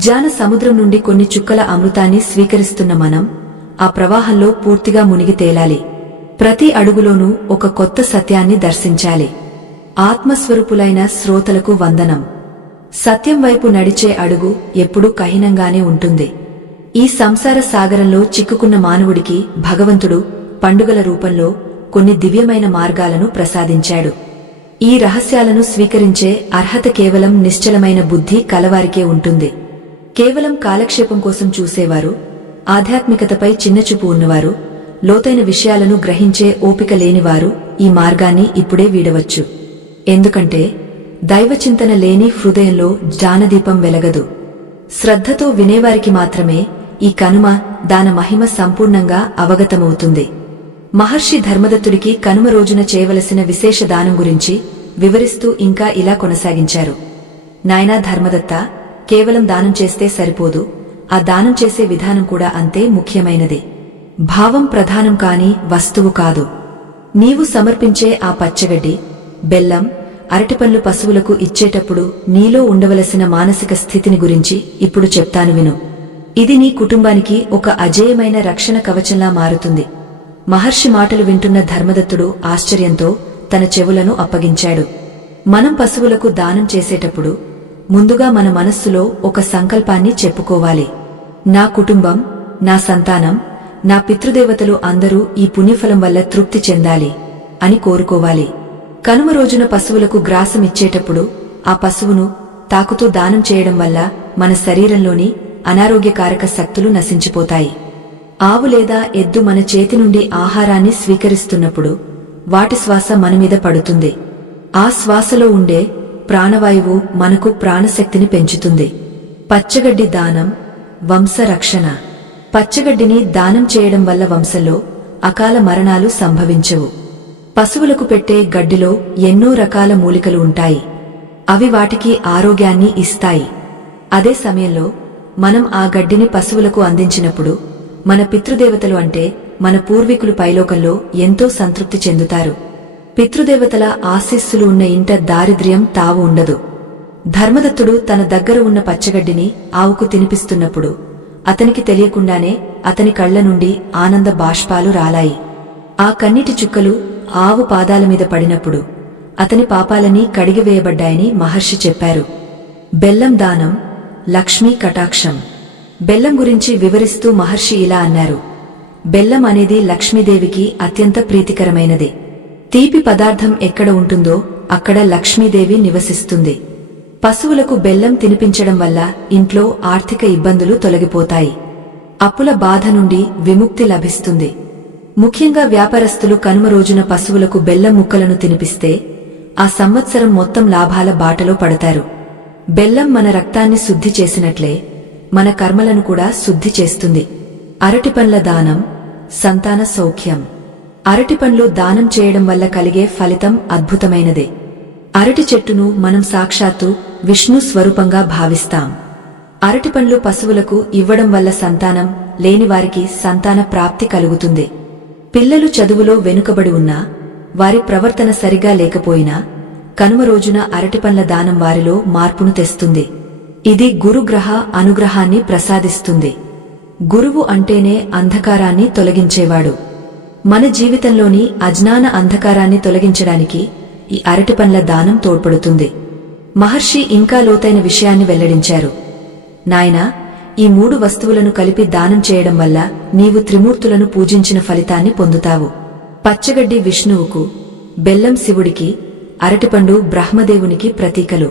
జ్ఞాన సముద్రం నుండి కొన్ని చుక్కల అమృతాన్ని స్వీకరిస్తున్న మనం ఆ ప్రవాహంలో పూర్తిగా మునిగి తేలాలి. ప్రతి అడుగులోనూ ఒక కొత్త సత్యాన్ని దర్శించాలి. ఆత్మస్వరూపులైన శ్రోతలకు వందనం. సత్యం వైపు నడిచే అడుగు ఎప్పుడూ కఠినంగానే ఉంటుంది. ఈ సంసార సాగరంలో చిక్కుకున్న మానవుడికి భగవంతుడు పండుగల రూపంలో కొన్ని దివ్యమైన మార్గాలను ప్రసాదించాడు. ఈ రహస్యాలను స్వీకరించే అర్హత కేవలం నిశ్చలమైన బుద్ధి కలవారికే ఉంటుంది. కేవలం కాలక్షేపం కోసం చూసేవారు, ఆధ్యాత్మికతపై చిన్నచూపు ఉన్నవారు, లోతైన విషయాలను గ్రహించే ఓపిక లేనివారు ఈ మార్గాన్ని ఇప్పుడే వీడవచ్చు. ఎందుకంటే దైవచింతన లేని హృదయంలో జ్ఞానదీపం వెలగదు. శ్రద్ధతో వినేవారికి మాత్రమే ఈ కనుమ దాన మహిమ సంపూర్ణంగా అవగతమవుతుంది. మహర్షి ధర్మదత్తుడికి కనుమ రోజున చేయవలసిన విశేష దానం గురించి వివరిస్తూ ఇంకా ఇలా కొనసాగించారు. నాయనా ధర్మదత్త, కేవలం దానం చేస్తే సరిపోదు, ఆ దానం చేసే విధానం కూడా అంతే ముఖ్యమైనది. భావం ప్రధానం కాని వస్తువు కాదు. నీవు సమర్పించే ఆ పచ్చగడ్డి, బెల్లం, అరటిపండ్లు పశువులకు ఇచ్చేటప్పుడు నీలో ఉండవలసిన మానసిక స్థితిని గురించి ఇప్పుడు చెప్తాను విను. ఇది నీ కుటుంబానికి ఒక అజేయమైన రక్షణ కవచంలా మారుతుంది. మహర్షి మాటలు వింటున్న ధర్మదత్తుడు ఆశ్చర్యంతో తన చెవులను అప్పగించాడు. మనం పశువులకు దానం చేసేటప్పుడు ముందుగా మన మనస్సులో ఒక సంకల్పాన్ని చెప్పుకోవాలి. నా కుటుంబం, నా సంతానం, నా పితృదేవతలు అందరూ ఈ పుణ్యఫలం వల్ల తృప్తి చెందాలి అని కోరుకోవాలి. కనుమ రోజున పశువులకు గ్రాసం ఇచ్చేటప్పుడు ఆ పశువును తాకుతూ దానం చేయడం వల్ల మన శరీరంలోని అనారోగ్యకారక శక్తులు నశించిపోతాయి. ఆవు లేదా ఎద్దు మన చేతి నుండి ఆహారాన్ని స్వీకరిస్తున్నప్పుడు వాటి శ్వాస మనమీద పడుతుంది. ఆ శ్వాసలో ఉండే ప్రాణవాయువు మనకు ప్రాణశక్తిని పెంచుతుంది. పచ్చగడ్డి దానం, వంశ రక్షణ. పచ్చగడ్డిని దానం చేయడం వల్ల వంశంలో అకాల మరణాలు సంభవించవు. పశువులకు పెట్టే గడ్డిలో ఎన్నో రకాల మూలికలు ఉంటాయి. అవి వాటికి ఆరోగ్యాన్ని ఇస్తాయి. అదే సమయంలో మనం ఆ గడ్డిని పశువులకు అందించినప్పుడు మన పితృదేవతలు అంటే మన పూర్వీకులు పైలోకంలో ఎంతో సంతృప్తి చెందుతారు. పితృదేవతల ఆశీస్సులు ఉన్న ఇంట దారిద్ర్యం తావు ఉండదు. ధర్మదత్తుడు తన దగ్గర ఉన్న పచ్చగడ్డిని ఆవుకు తినిపిస్తున్నప్పుడు అతనికి తెలియకుండానే అతని కళ్ల నుండి ఆనంద బాష్పాలు రాలాయి. ఆ కన్నీటి చుక్కలు ఆవు పాదాల మీద పడినప్పుడు అతని పాపాలన్నీ కడిగివేయబడ్డాయని మహర్షి చెప్పారు. బెల్లం దానం, లక్ష్మీ కటాక్షం. బెల్లం గురించి వివరిస్తూ మహర్షి ఇలా అన్నారు: బెల్లం అనేది లక్ష్మీదేవికి అత్యంత ప్రీతికరమైనది. తీపి పదార్థం ఎక్కడ ఉంటుందో అక్కడ లక్ష్మీదేవి నివసిస్తుంది. పశువులకు బెల్లం తినిపించడం వల్ల ఇంట్లో ఆర్థిక ఇబ్బందులు తొలగిపోతాయి. అప్పుల బాధ నుండి విముక్తి లభిస్తుంది. ముఖ్యంగా వ్యాపారస్తులు కనుమ రోజున పశువులకు బెల్లం ముక్కలను తినిపిస్తే ఆ సంవత్సరం మొత్తం లాభాల బాటలో పడతారు. బెల్లం మన రక్తాన్ని శుద్ధి చేసినట్లే మన కర్మలను కూడా శుద్ధి చేస్తుంది. అరటిపండ్ల దానం, సంతాన సౌఖ్యం. అరటిపండ్లు దానం చేయడం వల్ల కలిగే ఫలితం అద్భుతమైనదే. అరటి చెట్టును మనం సాక్షాత్తు విష్ణు స్వరూపంగా భావిస్తాం. అరటిపండ్లు పశువులకు ఇవ్వడం వల్ల సంతానం లేనివారికి సంతాన ప్రాప్తి కలుగుతుంది. పిల్లలు చదువులో వెనుకబడి ఉన్నా, వారి ప్రవర్తన సరిగా లేకపోయినా కనుమ రోజున అరటిపండ్ల దానం వారిలో మార్పును తెస్తుంది. ఇది గురుగ్రహ అనుగ్రహాన్ని ప్రసాదిస్తుంది. గురువు అంటేనే అంధకారాన్ని తొలగించేవాడు. మన జీవితంలోని అజ్ఞాన అంధకారాన్ని తొలగించడానికి ఈ అరటిపండ్ల దానం తోడ్పడుతుంది. మహర్షి ఇంకా లోతైన విషయాన్ని వెల్లడించారు. నాయనా, ఈ 3 వస్తువులను కలిపి దానం చేయడం వల్ల నీవు త్రిమూర్తులను పూజించిన ఫలితాన్ని పొందుతావు. పచ్చగడ్డి విష్ణువుకు, బెల్లం శివుడికి, అరటిపండు బ్రహ్మదేవునికి ప్రతీకలు.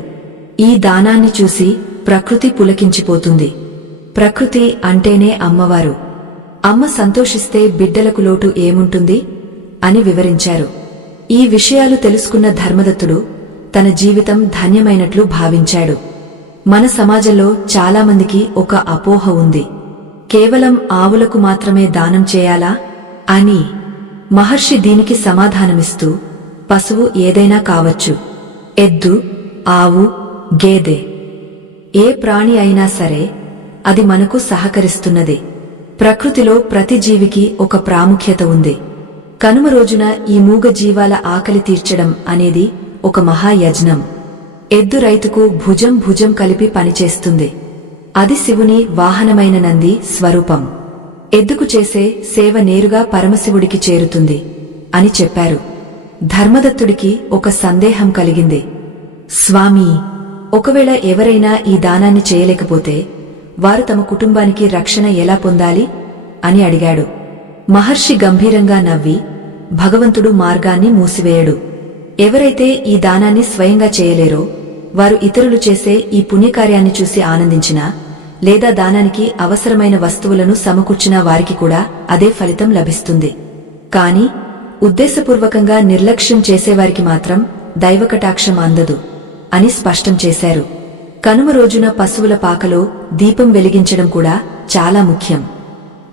ఈ దానాన్ని చూసి ప్రకృతి పులకించిపోతుంది. ప్రకృతి అంటేనే అమ్మవారు. అమ్మ సంతోషిస్తే బిడ్డలకు లోటు ఏముంటుంది అని వివరించారు. ఈ విషయాలు తెలుసుకున్న ధర్మదత్తుడు తన జీవితం ధన్యమైనట్లు భావించాడు. మన సమాజంలో చాలామందికి ఒక అపోహ ఉంది: కేవలం ఆవులకు మాత్రమే దానం చేయాలా అని. మహర్షి దీనికి సమాధానమిస్తూ, పశువు ఏదైనా కావచ్చు, ఎద్దు, ఆవు, గేదె, ఏ ప్రాణి అయినా సరే అది మనకు సహకరిస్తున్నది. ప్రకృతిలో ప్రతి జీవికి ఒక ప్రాముఖ్యత ఉంది. కనుమ రోజున ఈ మూగ జీవాల ఆకలి తీర్చడం అనేది ఒక మహాయజ్ఞం. ఎద్దు రైతుకు భుజం భుజం కలిపి పనిచేస్తుంది. అది శివుని వాహనమైన నంది స్వరూపం. ఎద్దుకు చేసే సేవ నేరుగా పరమశివుడికి చేరుతుంది అని చెప్పారు. ధర్మదత్తుడికి ఒక సందేహం కలిగింది. స్వామీ, ఒకవేళ ఎవరైనా ఈ దానాన్ని చేయలేకపోతే వారు తమ కుటుంబానికి రక్షణ ఎలా పొందాలి అని అడిగాడు. మహర్షి గంభీరంగా నవ్వి, భగవంతుడు మార్గాన్ని మూసివేయడు. ఎవరైతే ఈ దానాన్ని స్వయంగా చేయలేరో వారు ఇతరులు చేసే ఈ పుణ్యకార్యాన్ని చూసి ఆనందించినా, లేదా దానానికి అవసరమైన వస్తువులను సమకూర్చినా వారికి కూడా అదే ఫలితం లభిస్తుంది. కాని ఉద్దేశపూర్వకంగా నిర్లక్ష్యం చేసేవారికి మాత్రం దైవకటాక్షం అందదు అని స్పష్టం చేశారు. కనుమ రోజున పశువుల పాకలో దీపం వెలిగించడం కూడా చాలా ముఖ్యం.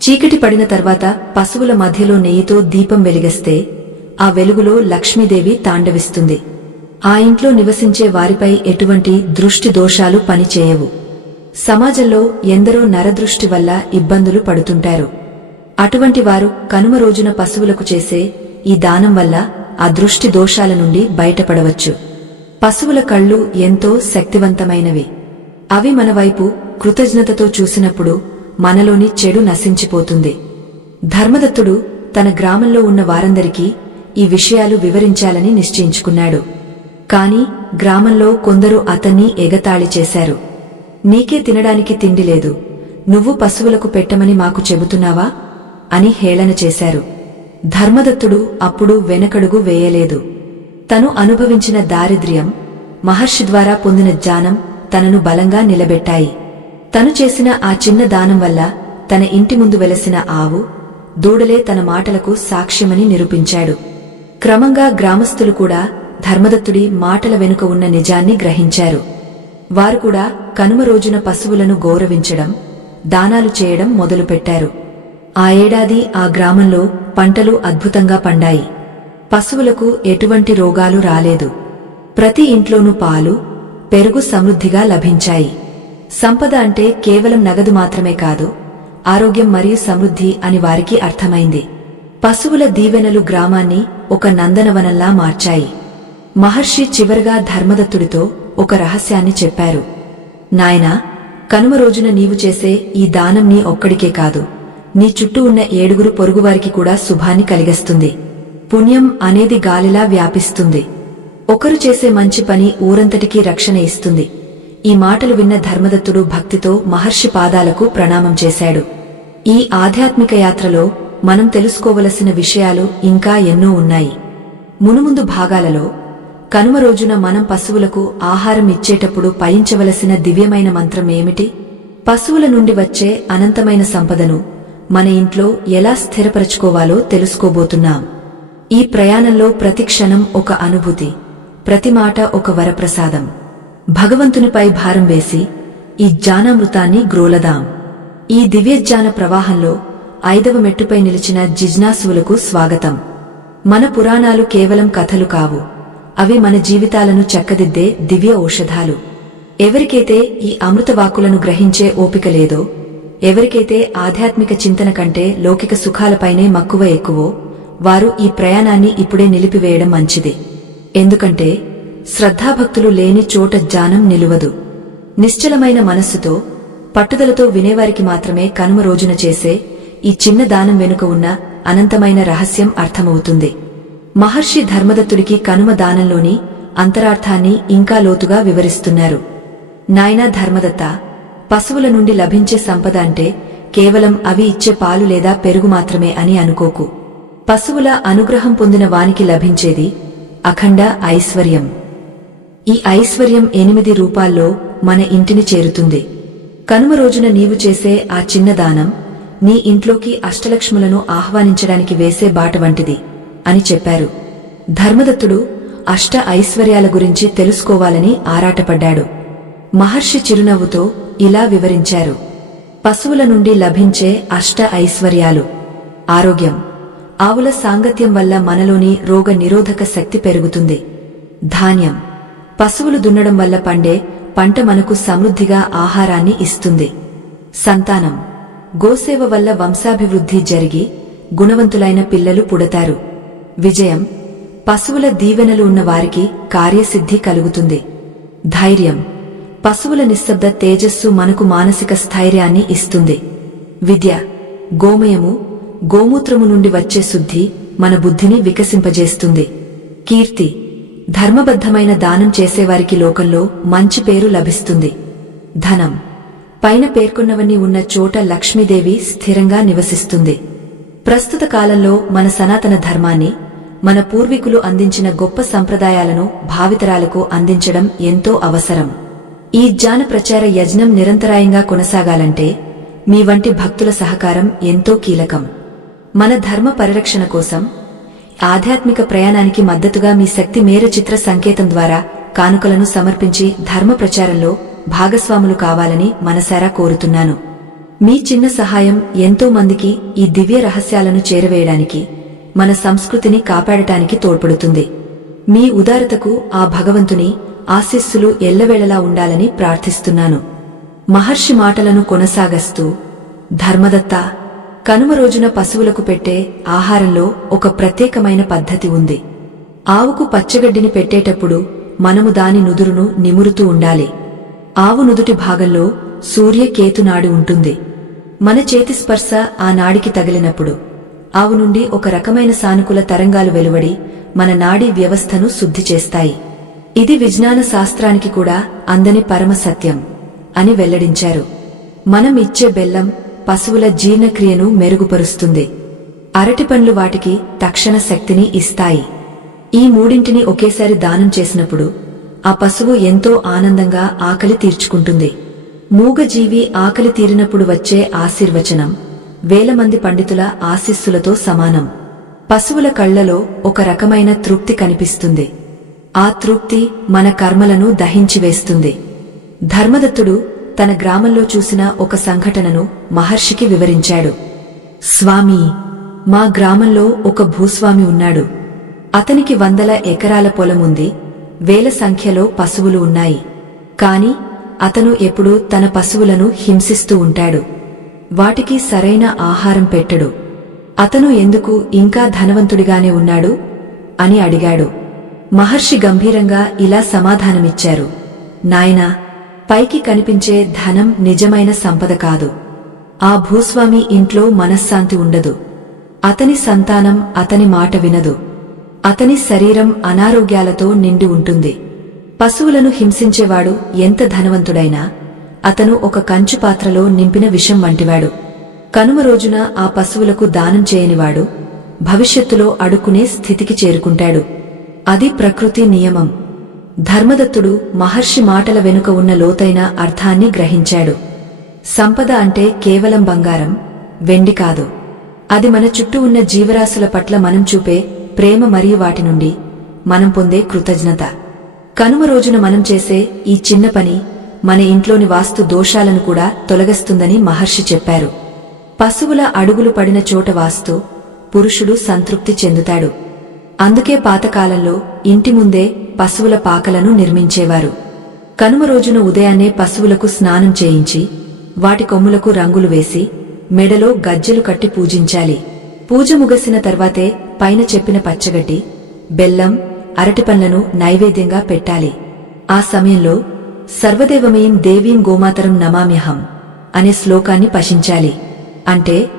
చీకటి పడిన తర్వాత పశువుల మధ్యలో నెయ్యితో దీపం వెలిగిస్తే ఆ వెలుగులో లక్ష్మీదేవి తాండవిస్తుంది. ఆ ఇంట్లో నివసించే వారిపై ఎటువంటి దృష్టి దోషాలు పనిచేయవు. సమాజంలో ఎందరో నరదృష్టి వల్ల ఇబ్బందులు పడుతుంటారు. అటువంటి వారు కనుమ రోజున పశువులకు చేసే ఈ దానం వల్ల ఆ దృష్టి దోషాల నుండి బయటపడవచ్చు. పశువుల కళ్ళు ఎంతో శక్తివంతమైనవి. అవి మన వైపు కృతజ్ఞతతో చూసినప్పుడు మనలోని చెడు నశించిపోతుంది. ధర్మదత్తుడు తన గ్రామంలో ఉన్న వారందరికీ ఈ విషయాలు వివరించాలని నిశ్చయించుకున్నాడు. కాని గ్రామంలో కొందరు అతన్ని ఎగతాళి చేశారు. నీకే తినడానికి తిండి లేదు, నువ్వు పశువులకు పెట్టమని మాకు చెబుతున్నావా అని హేళన చేశారు. ధర్మదత్తుడు అప్పుడు వెనకడుగు వేయలేదు. తను అనుభవించిన దారిద్ర్యం, మహర్షి ద్వారా పొందిన జ్ఞానం తనను బలంగా నిలబెట్టాయి. తను చేసిన ఆ చిన్న దానం వల్ల తన ఇంటి ముందు వెలసిన ఆవు, దూడలే తన మాటలకు సాక్ష్యమని నిరూపించాడు. క్రమంగా గ్రామస్తులు కూడా ధర్మదత్తుడి మాటల వెనుక ఉన్న నిజాన్ని గ్రహించారు. వారు కూడా కనుమ రోజున పశువులను గౌరవించడం, దానాలు చేయడం మొదలుపెట్టారు. ఆ ఏడాది ఆ గ్రామంలో పంటలు అద్భుతంగా పండాయి. పశువులకు ఎటువంటి రోగాలు రాలేదు. ప్రతి ఇంట్లోనూ పాలు, పెరుగు సమృద్ధిగా లభించాయి. సంపద అంటే కేవలం నగదు మాత్రమే కాదు, ఆరోగ్యం మరియు సమృద్ధి అని వారికి అర్థమైంది. పశువుల దీవెనలు గ్రామాన్ని ఒక నందనవనంలా మార్చాయి. మహర్షి చివరగా ధర్మదత్తుడితో ఒక రహస్యాన్ని చెప్పారు. నాయనా, కనుమ రోజున నీవు చేసే ఈ దానం నీ ఒక్కడికే కాదు, నీ చుట్టూ ఉన్న 7 పొరుగువారికి కూడా శుభాన్ని కలిగిస్తుంది. పుణ్యం అనేది గాలిలా వ్యాపిస్తుంది. ఒకరు చేసే మంచి పని ఊరంతటికీ రక్షణ ఇస్తుంది. ఈ మాటలు విన్న ధర్మదత్తుడు భక్తితో మహర్షి పాదాలకు ప్రణామం చేశాడు. ఈ ఆధ్యాత్మిక యాత్రలో మనం తెలుసుకోవలసిన విషయాలు ఇంకా ఎన్నో ఉన్నాయి. మునుముందు భాగాలలో కనుమ రోజున మనం పశువులకు ఆహారం ఇచ్చేటప్పుడు పయించవలసిన దివ్యమైన మంత్రం ఏమిటి? పశువుల నుండి వచ్చే అనంతమైన సంపదను మన ఇంట్లో ఎలా స్థిరపరచుకోవాలో తెలుసుకోబోతున్నాం. ఈ ప్రయాణంలో ప్రతి క్షణం ఒక అనుభూతి, ప్రతి మాట ఒక వరప్రసాదం. భగవంతునిపై భారం వేసి ఈ జ్ఞానామృతాన్ని గ్రోలదాం. ఈ దివ్యజ్ఞాన ప్రవాహంలో 5వ మెట్టుపై నిలిచిన జిజ్ఞాసువులకు స్వాగతం. మన పురాణాలు కేవలం కథలు కావు, అవి మన జీవితాలను చక్కదిద్దే దివ్య ఔషధాలు. ఎవరికైతే ఈ అమృతవాక్కులను గ్రహించే ఓపిక లేదో, ఎవరికైతే ఆధ్యాత్మిక చింతన కంటే లౌకిక సుఖాలపైనే మక్కువ ఎక్కువో, వారు ఈ ప్రయాణాన్ని ఇప్పుడే నిలిపివేయడం మంచిది. ఎందుకంటే శ్రద్ధాభక్తులు లేని చోట జ్ఞానం నిలువదు. నిశ్చలమైన మనస్సుతో, పట్టుదలతో వినేవారికి మాత్రమే కనుమ రోజున చేసే ఈ చిన్న దానం వెనుక ఉన్న అనంతమైన రహస్యం అర్థమవుతుంది. మహర్షి ధర్మదత్తుడికి కనుమ దానంలోని అంతరార్థాన్ని ఇంకా లోతుగా వివరిస్తున్నారు. నాయనా ధర్మదత్త, పశువుల నుండి లభించే సంపద అంటే కేవలం అవి ఇచ్చే పాలు లేదా పెరుగు మాత్రమే అని అనుకోకు. పశువుల అనుగ్రహం పొందిన వానికి లభించేది అఖండ ఐశ్వర్యం. ఈ ఐశ్వర్యం 8 రూపాల్లో మన ఇంటిని చేరుతుంది. కనుమ రోజున నీవు చేసే ఆ చిన్న దానం నీ ఇంట్లోకి అష్టలక్ష్ములను ఆహ్వానించడానికి వేసే బాట వంటిది అని చెప్పారు. ధర్మదత్తుడు అష్ట ఐశ్వర్యాల గురించి తెలుసుకోవాలని ఆరాటపడ్డాడు. మహర్షి చిరునవ్వుతో ఇలా వివరించారు. పశువుల నుండి లభించే అష్ట ఐశ్వర్యాలు: ఆరోగ్యం, ఆవుల సాంగత్యం వల్ల మనలోని రోగ నిరోధక శక్తి పెరుగుతుంది. ధాన్యం, పశువులు దున్నడం వల్ల పండే పంట మనకు సమృద్ధిగా ఆహారాన్ని ఇస్తుంది. సంతానం, గోసేవ వల్ల వంశాభివృద్ధి జరిగి గుణవంతులైన పిల్లలు పుడతారు. విజయం, పశువుల దీవెనలు ఉన్న వారికి కార్యసిద్ధి కలుగుతుంది. ధైర్యం, పశువుల నిశ్శబ్ద తేజస్సు మనకు మానసిక స్థైర్యాన్ని ఇస్తుంది. విద్య, గోమయము, గోమూత్రము నుండి వచ్చే శుద్ధి మన బుద్ధిని వికసింపజేస్తుంది. కీర్తి, ధర్మబద్ధమైన దానం చేసేవారికి లోకంలో మంచి పేరు లభిస్తుంది. ధనం, పైన పేర్కొన్నవన్నీ ఉన్న చోట లక్ష్మీదేవి స్థిరంగా నివసిస్తుంది. ప్రస్తుత కాలంలో మన సనాతన ధర్మాన్ని, మన పూర్వీకులు అందించిన గొప్ప సంప్రదాయాలను భావితరాలకు అందించడం ఎంతో అవసరం. ఈ జ్ఞాన ప్రచార యజ్ఞం నిరంతరాయంగా కొనసాగాలంటే మీ వంటి భక్తుల సహకారం ఎంతో కీలకం. మన ధర్మ పరిరక్షణ కోసం, ఆధ్యాత్మిక ప్రయాణానికి మద్దతుగా మీ శక్తి మేర చిత్ర సంకేతం ద్వారా కానుకలను సమర్పించి ధర్మ ప్రచారంలో భాగస్వాములు కావాలని మనసారా కోరుతున్నాను. మీ చిన్న సహాయం ఎంతో మందికి ఈ దివ్య రహస్యాలను చేరవేయడానికి, మన సంస్కృతిని కాపాడటానికి తోడ్పడుతుంది. మీ ఉదారతకు ఆ భగవంతుని ఆశీస్సులు ఎల్లవేళలా ఉండాలని ప్రార్థిస్తున్నాను. మహర్షి మాటలను కొనసాగస్తూ, ధర్మదత్త, కనుమ రోజున పశువులకు పెట్టే ఆహారంలో ఒక ప్రత్యేకమైన పద్ధతి ఉంది. ఆవుకు పచ్చగడ్డిని పెట్టేటప్పుడు మనము దాని నుదురును నిమురుతూ ఉండాలి. ఆవు నుదుటి భాగంలో సూర్యకేతునాడి ఉంటుంది. మన చేతి స్పర్శ ఆ నాడికి తగిలినప్పుడు ఆవు నుండి ఒక రకమైన సానుకూల తరంగాలు వెలువడి మన నాడీ వ్యవస్థను శుద్ధి చేస్తాయి. ఇది విజ్ఞాన శాస్త్రానికి కూడా అందని పరమ సత్యం అని వెల్లడించారు. మనం ఇచ్చే బెల్లం పశువుల జీర్ణక్రియను మెరుగుపరుస్తుంది. అరటిపండ్లు వాటికి తక్షణ శక్తిని ఇస్తాయి. ఈ మూడింటిని ఒకేసారి దానం చేసినప్పుడు ఆ పశువు ఎంతో ఆనందంగా ఆకలి తీర్చుకుంటుంది. మూగజీవి ఆకలి తీరినప్పుడు వచ్చే ఆశీర్వచనం వేల మంది పండితుల ఆశీస్సులతో సమానం. పశువుల కళ్లలో ఒక రకమైన తృప్తి కనిపిస్తుంది. ఆ తృప్తి మన కర్మలను దహించివేస్తుంది. ధర్మదత్తుడు తన గ్రామంలో చూసిన ఒక సంఘటనను మహర్షికి వివరించాడు. స్వామీ, మా గ్రామంలో ఒక భూస్వామి ఉన్నాడు. అతనికి 100 ఎకరాల పొలముంది, వేల సంఖ్యలో పశువులు ఉన్నాయి. కాని అతను ఎప్పుడూ తన పశువులను హింసిస్తూ ఉంటాడు. వాటికి సరైన ఆహారం పెట్టడు. అతను ఎందుకు ఇంకా ధనవంతుడిగానే ఉన్నాడు అని అడిగాడు. మహర్షి గంభీరంగా ఇలా సమాధానమిచ్చారు. నాయనా, పైకి కనిపించే ధనం నిజమైన సంపద కాదు. ఆ భూస్వామి ఇంట్లో మనశ్శాంతి ఉండదు. అతని సంతానం అతని మాట వినదు. అతని శరీరం అనారోగ్యాలతో నిండి ఉంటుంది. పశువులను హింసించేవాడు ఎంత ధనవంతుడైనా అతను ఒక కంచు పాత్రలో నింపిన విషం వంటివాడు. కనుమ రోజున ఆ పశువులకు దానం చేయనివాడు భవిష్యత్తులో అడుక్కునే స్థితికి చేరుకుంటాడు. అది ప్రకృతి నియమం. ధర్మదత్తుడు మహర్షి మాటల వెనుక ఉన్న లోతైన అర్థాన్ని గ్రహించాడు. సంపద అంటే కేవలం బంగారం, వెండి కాదు. అది మన చుట్టూ ఉన్న జీవరాశుల పట్ల మనం చూపే ప్రేమ మరియు వాటి నుండి మనం పొందే కృతజ్ఞత. కనుమ రోజున మనం చేసే ఈ చిన్న పని మన ఇంట్లోని వాస్తు దోషాలను కూడా తొలగిస్తుందని మహర్షి చెప్పారు. పశువుల అడుగులు పడిన చోట వాస్తు పురుషుడు సంతృప్తి చెందుతాడు. అందుకే పాతకాలంలో ఇంటి ముందే పశువుల పాకలను నిర్మించేవారు. కనుమ రోజున ఉదయాన్నే పశువులకు స్నానం చేయించి వాటి కొమ్ములకు రంగులు వేసి మెడలో గజ్జెలు కట్టి పూజించాలి. పూజ ముగిసిన తర్వాతే పైన చెప్పిన పచ్చగడ్డి, బెల్లం, అరటిపండ్లను నైవేద్యంగా పెట్టాలి. ఆ సమయంలో సర్వదేవమయీం దేవీం గోమాతరం నమామ్యహం అనే శ్లోకాన్ని పఠించాలి. అంటే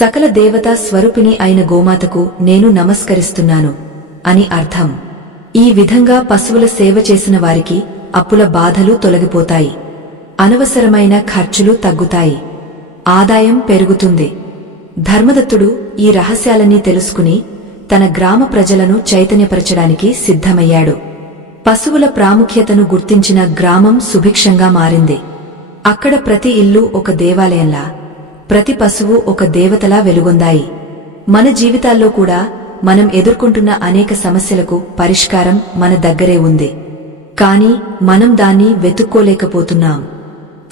సకల దేవతా స్వరూపిణి అయిన గోమాతకు నేను నమస్కరిస్తున్నాను అని అర్థం. ఈ విధంగా పశువుల సేవ చేసిన వారికి అప్పుల బాధలు తొలగిపోతాయి, అనవసరమైన ఖర్చులు తగ్గుతాయి, ఆదాయం పెరుగుతుంది. ధర్మదత్తుడు ఈ రహస్యాలన్నీ తెలుసుకుని తన గ్రామ ప్రజలను చైతన్యపరచడానికి సిద్ధమయ్యాడు. పశువుల ప్రాముఖ్యతను గుర్తించిన గ్రామం సుభిక్షంగా మారింది. అక్కడ ప్రతి ఇల్లు ఒక దేవాలయంలా, ప్రతి పశువు ఒక దేవతలా వెలుగొందాయి. మన జీవితాల్లో కూడా మనం ఎదుర్కొంటున్న అనేక సమస్యలకు పరిష్కారం మన దగ్గరే ఉంది. కాని మనం దాన్ని వెతుక్కోలేకపోతున్నాం.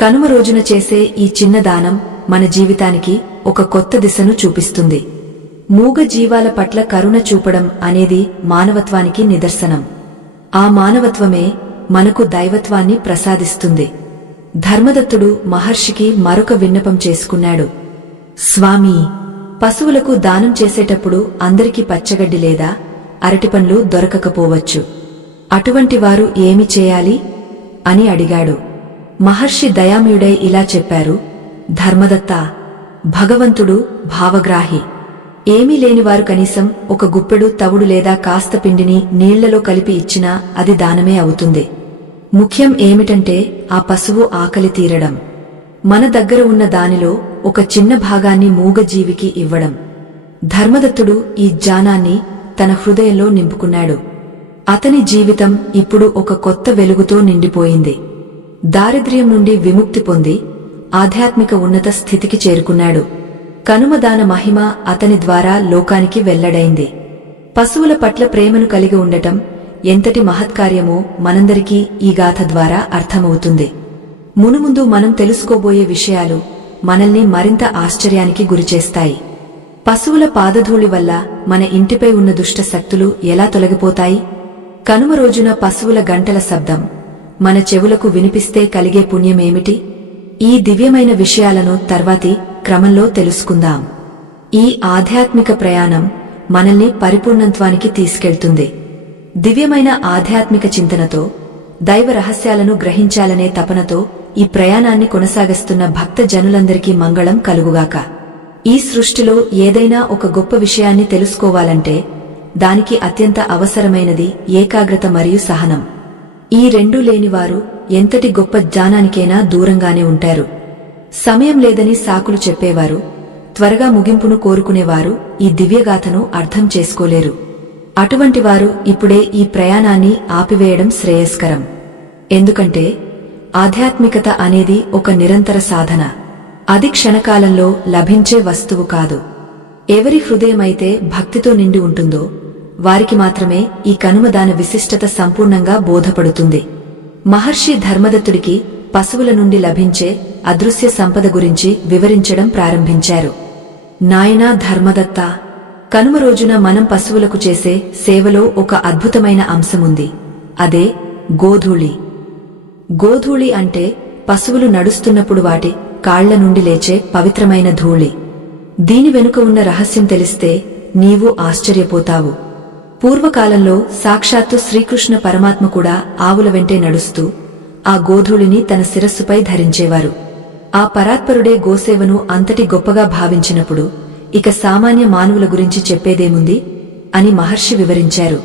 కనుమ రోజున చేసే ఈ చిన్న దానం మన జీవితానికి ఒక కొత్త దిశను చూపిస్తుంది. మూగ జీవాల పట్ల కరుణ చూపడం అనేది మానవత్వానికి నిదర్శనం. ఆ మానవత్వమే మనకు దైవత్వాన్ని ప్రసాదిస్తుంది. ధర్మదత్తుడు మహర్షికి మరొక విన్నపం చేసుకున్నాడు. స్వామీ, పశువులకు దానం చేసేటప్పుడు అందరికీ పచ్చగడ్డి లేదా అరటిపండ్లు దొరకకపోవచ్చు. అటువంటి వారు ఏమి చేయాలి అని అడిగాడు. మహర్షి దయామయుడై ఇలా చెప్పారు. ధర్మదత్తా, భగవంతుడు భావగ్రాహి. ఏమీ లేనివారు కనీసం ఒక గుప్పెడు తవుడు లేదా కాస్త పిండిని నీళ్లలో కలిపి ఇచ్చినా అది దానమే అవుతుంది. ముఖ్యం ఏమిటంటే ఆ పశువు ఆకలి తీరడం. మన దగ్గర ఉన్న దానిలో ఒక చిన్న భాగాన్ని మూగజీవికి ఇవ్వడం. ధర్మదత్తుడు ఈ జ్ఞానాన్ని తన హృదయంలో నింపుకున్నాడు. అతని జీవితం ఇప్పుడు ఒక కొత్త వెలుగుతో నిండిపోయింది. దారిద్ర్యం నుండి విముక్తి పొంది ఆధ్యాత్మిక ఉన్నత స్థితికి చేరుకున్నాడు. కనుమదాన మహిమ అతని ద్వారా లోకానికి వెల్లడైంది. పశువుల పట్ల ప్రేమను కలిగి ఉండటం ఎంతటి మహత్కార్యమో మనందరికీ ఈ గాథ ద్వారా అర్థమవుతుంది. మునుముందు మనం తెలుసుకోబోయే విషయాలు మనల్ని మరింత ఆశ్చర్యానికి గురిచేస్తాయి. పశువుల పాదధూళి వల్ల మన ఇంటిపై ఉన్న దుష్ట శక్తులు ఎలా తొలగిపోతాయి? కనుమ రోజున పశువుల గంటల శబ్దం మన చెవులకు వినిపిస్తే కలిగే పుణ్యమేమిటి? ఈ దివ్యమైన విషయాలను తర్వాతి క్రమంలో తెలుసుకుందాం. ఈ ఆధ్యాత్మిక ప్రయాణం మనల్ని పరిపూర్ణత్వానికి తీసుకెళ్తుంది. దివ్యమైన ఆధ్యాత్మిక చింతనతో, దైవ రహస్యాలను గ్రహించాలనే తపనతో ఈ ప్రయాణాన్ని కొనసాగిస్తున్న భక్త జనులందరికీ మంగళం కలుగుగాక. ఈ సృష్టిలో ఏదైనా ఒక గొప్ప విషయాన్ని తెలుసుకోవాలంటే దానికి అత్యంత అవసరమైనది ఏకాగ్రత మరియు సహనం. ఈ రెండూ లేనివారు ఎంతటి గొప్ప జ్ఞానానికైనా దూరంగానే ఉంటారు. సమయం లేదని సాకులు చెప్పేవారు, త్వరగా ముగింపును కోరుకునేవారు ఈ దివ్యగాథను అర్థం చేసుకోలేరు. అటువంటి వారు ఇప్పుడే ఈ ప్రయాణాన్ని ఆపివేయడం శ్రేయస్కరం. ఎందుకంటే ఆధ్యాత్మికత అనేది ఒక నిరంతర సాధన. అది క్షణకాలంలో లభించే వస్తువు కాదు. ఎవరి హృదయమైతే భక్తితో నిండి ఉంటుందో వారికి మాత్రమే ఈ కనుమదాన విశిష్టత సంపూర్ణంగా బోధపడుతుంది. మహర్షి ధర్మదత్తుడికి పశువుల నుండి లభించే అదృశ్య సంపద గురించి వివరించడం ప్రారంభించారు. నాయనా ధర్మదత్తా, కనుమ రోజున మనం పశువులకు చేసే సేవలో ఒక అద్భుతమైన అంశముంది. అదే గోధూళి. గోధూళి అంటే పశువులు నడుస్తున్నప్పుడు వాటి కాళ్ల నుండి లేచే పవిత్రమైన ధూళి. దీని వెనుక ఉన్న రహస్యం తెలిస్తే నీవు ఆశ్చర్యపోతావు. పూర్వకాలంలో సాక్షాత్తు శ్రీకృష్ణ పరమాత్మ కూడా ఆవుల వెంటే నడుస్తూ ఆ గోధూళిని తన శిరస్సుపై ధరించేవారు. ఆ పరాత్పరుడే గోసేవను అంతటి గొప్పగా భావించినప్పుడు ఇక సామాన్య మానవుల గురించి చెప్పేదేముంది అని మహర్షి వివరించారు.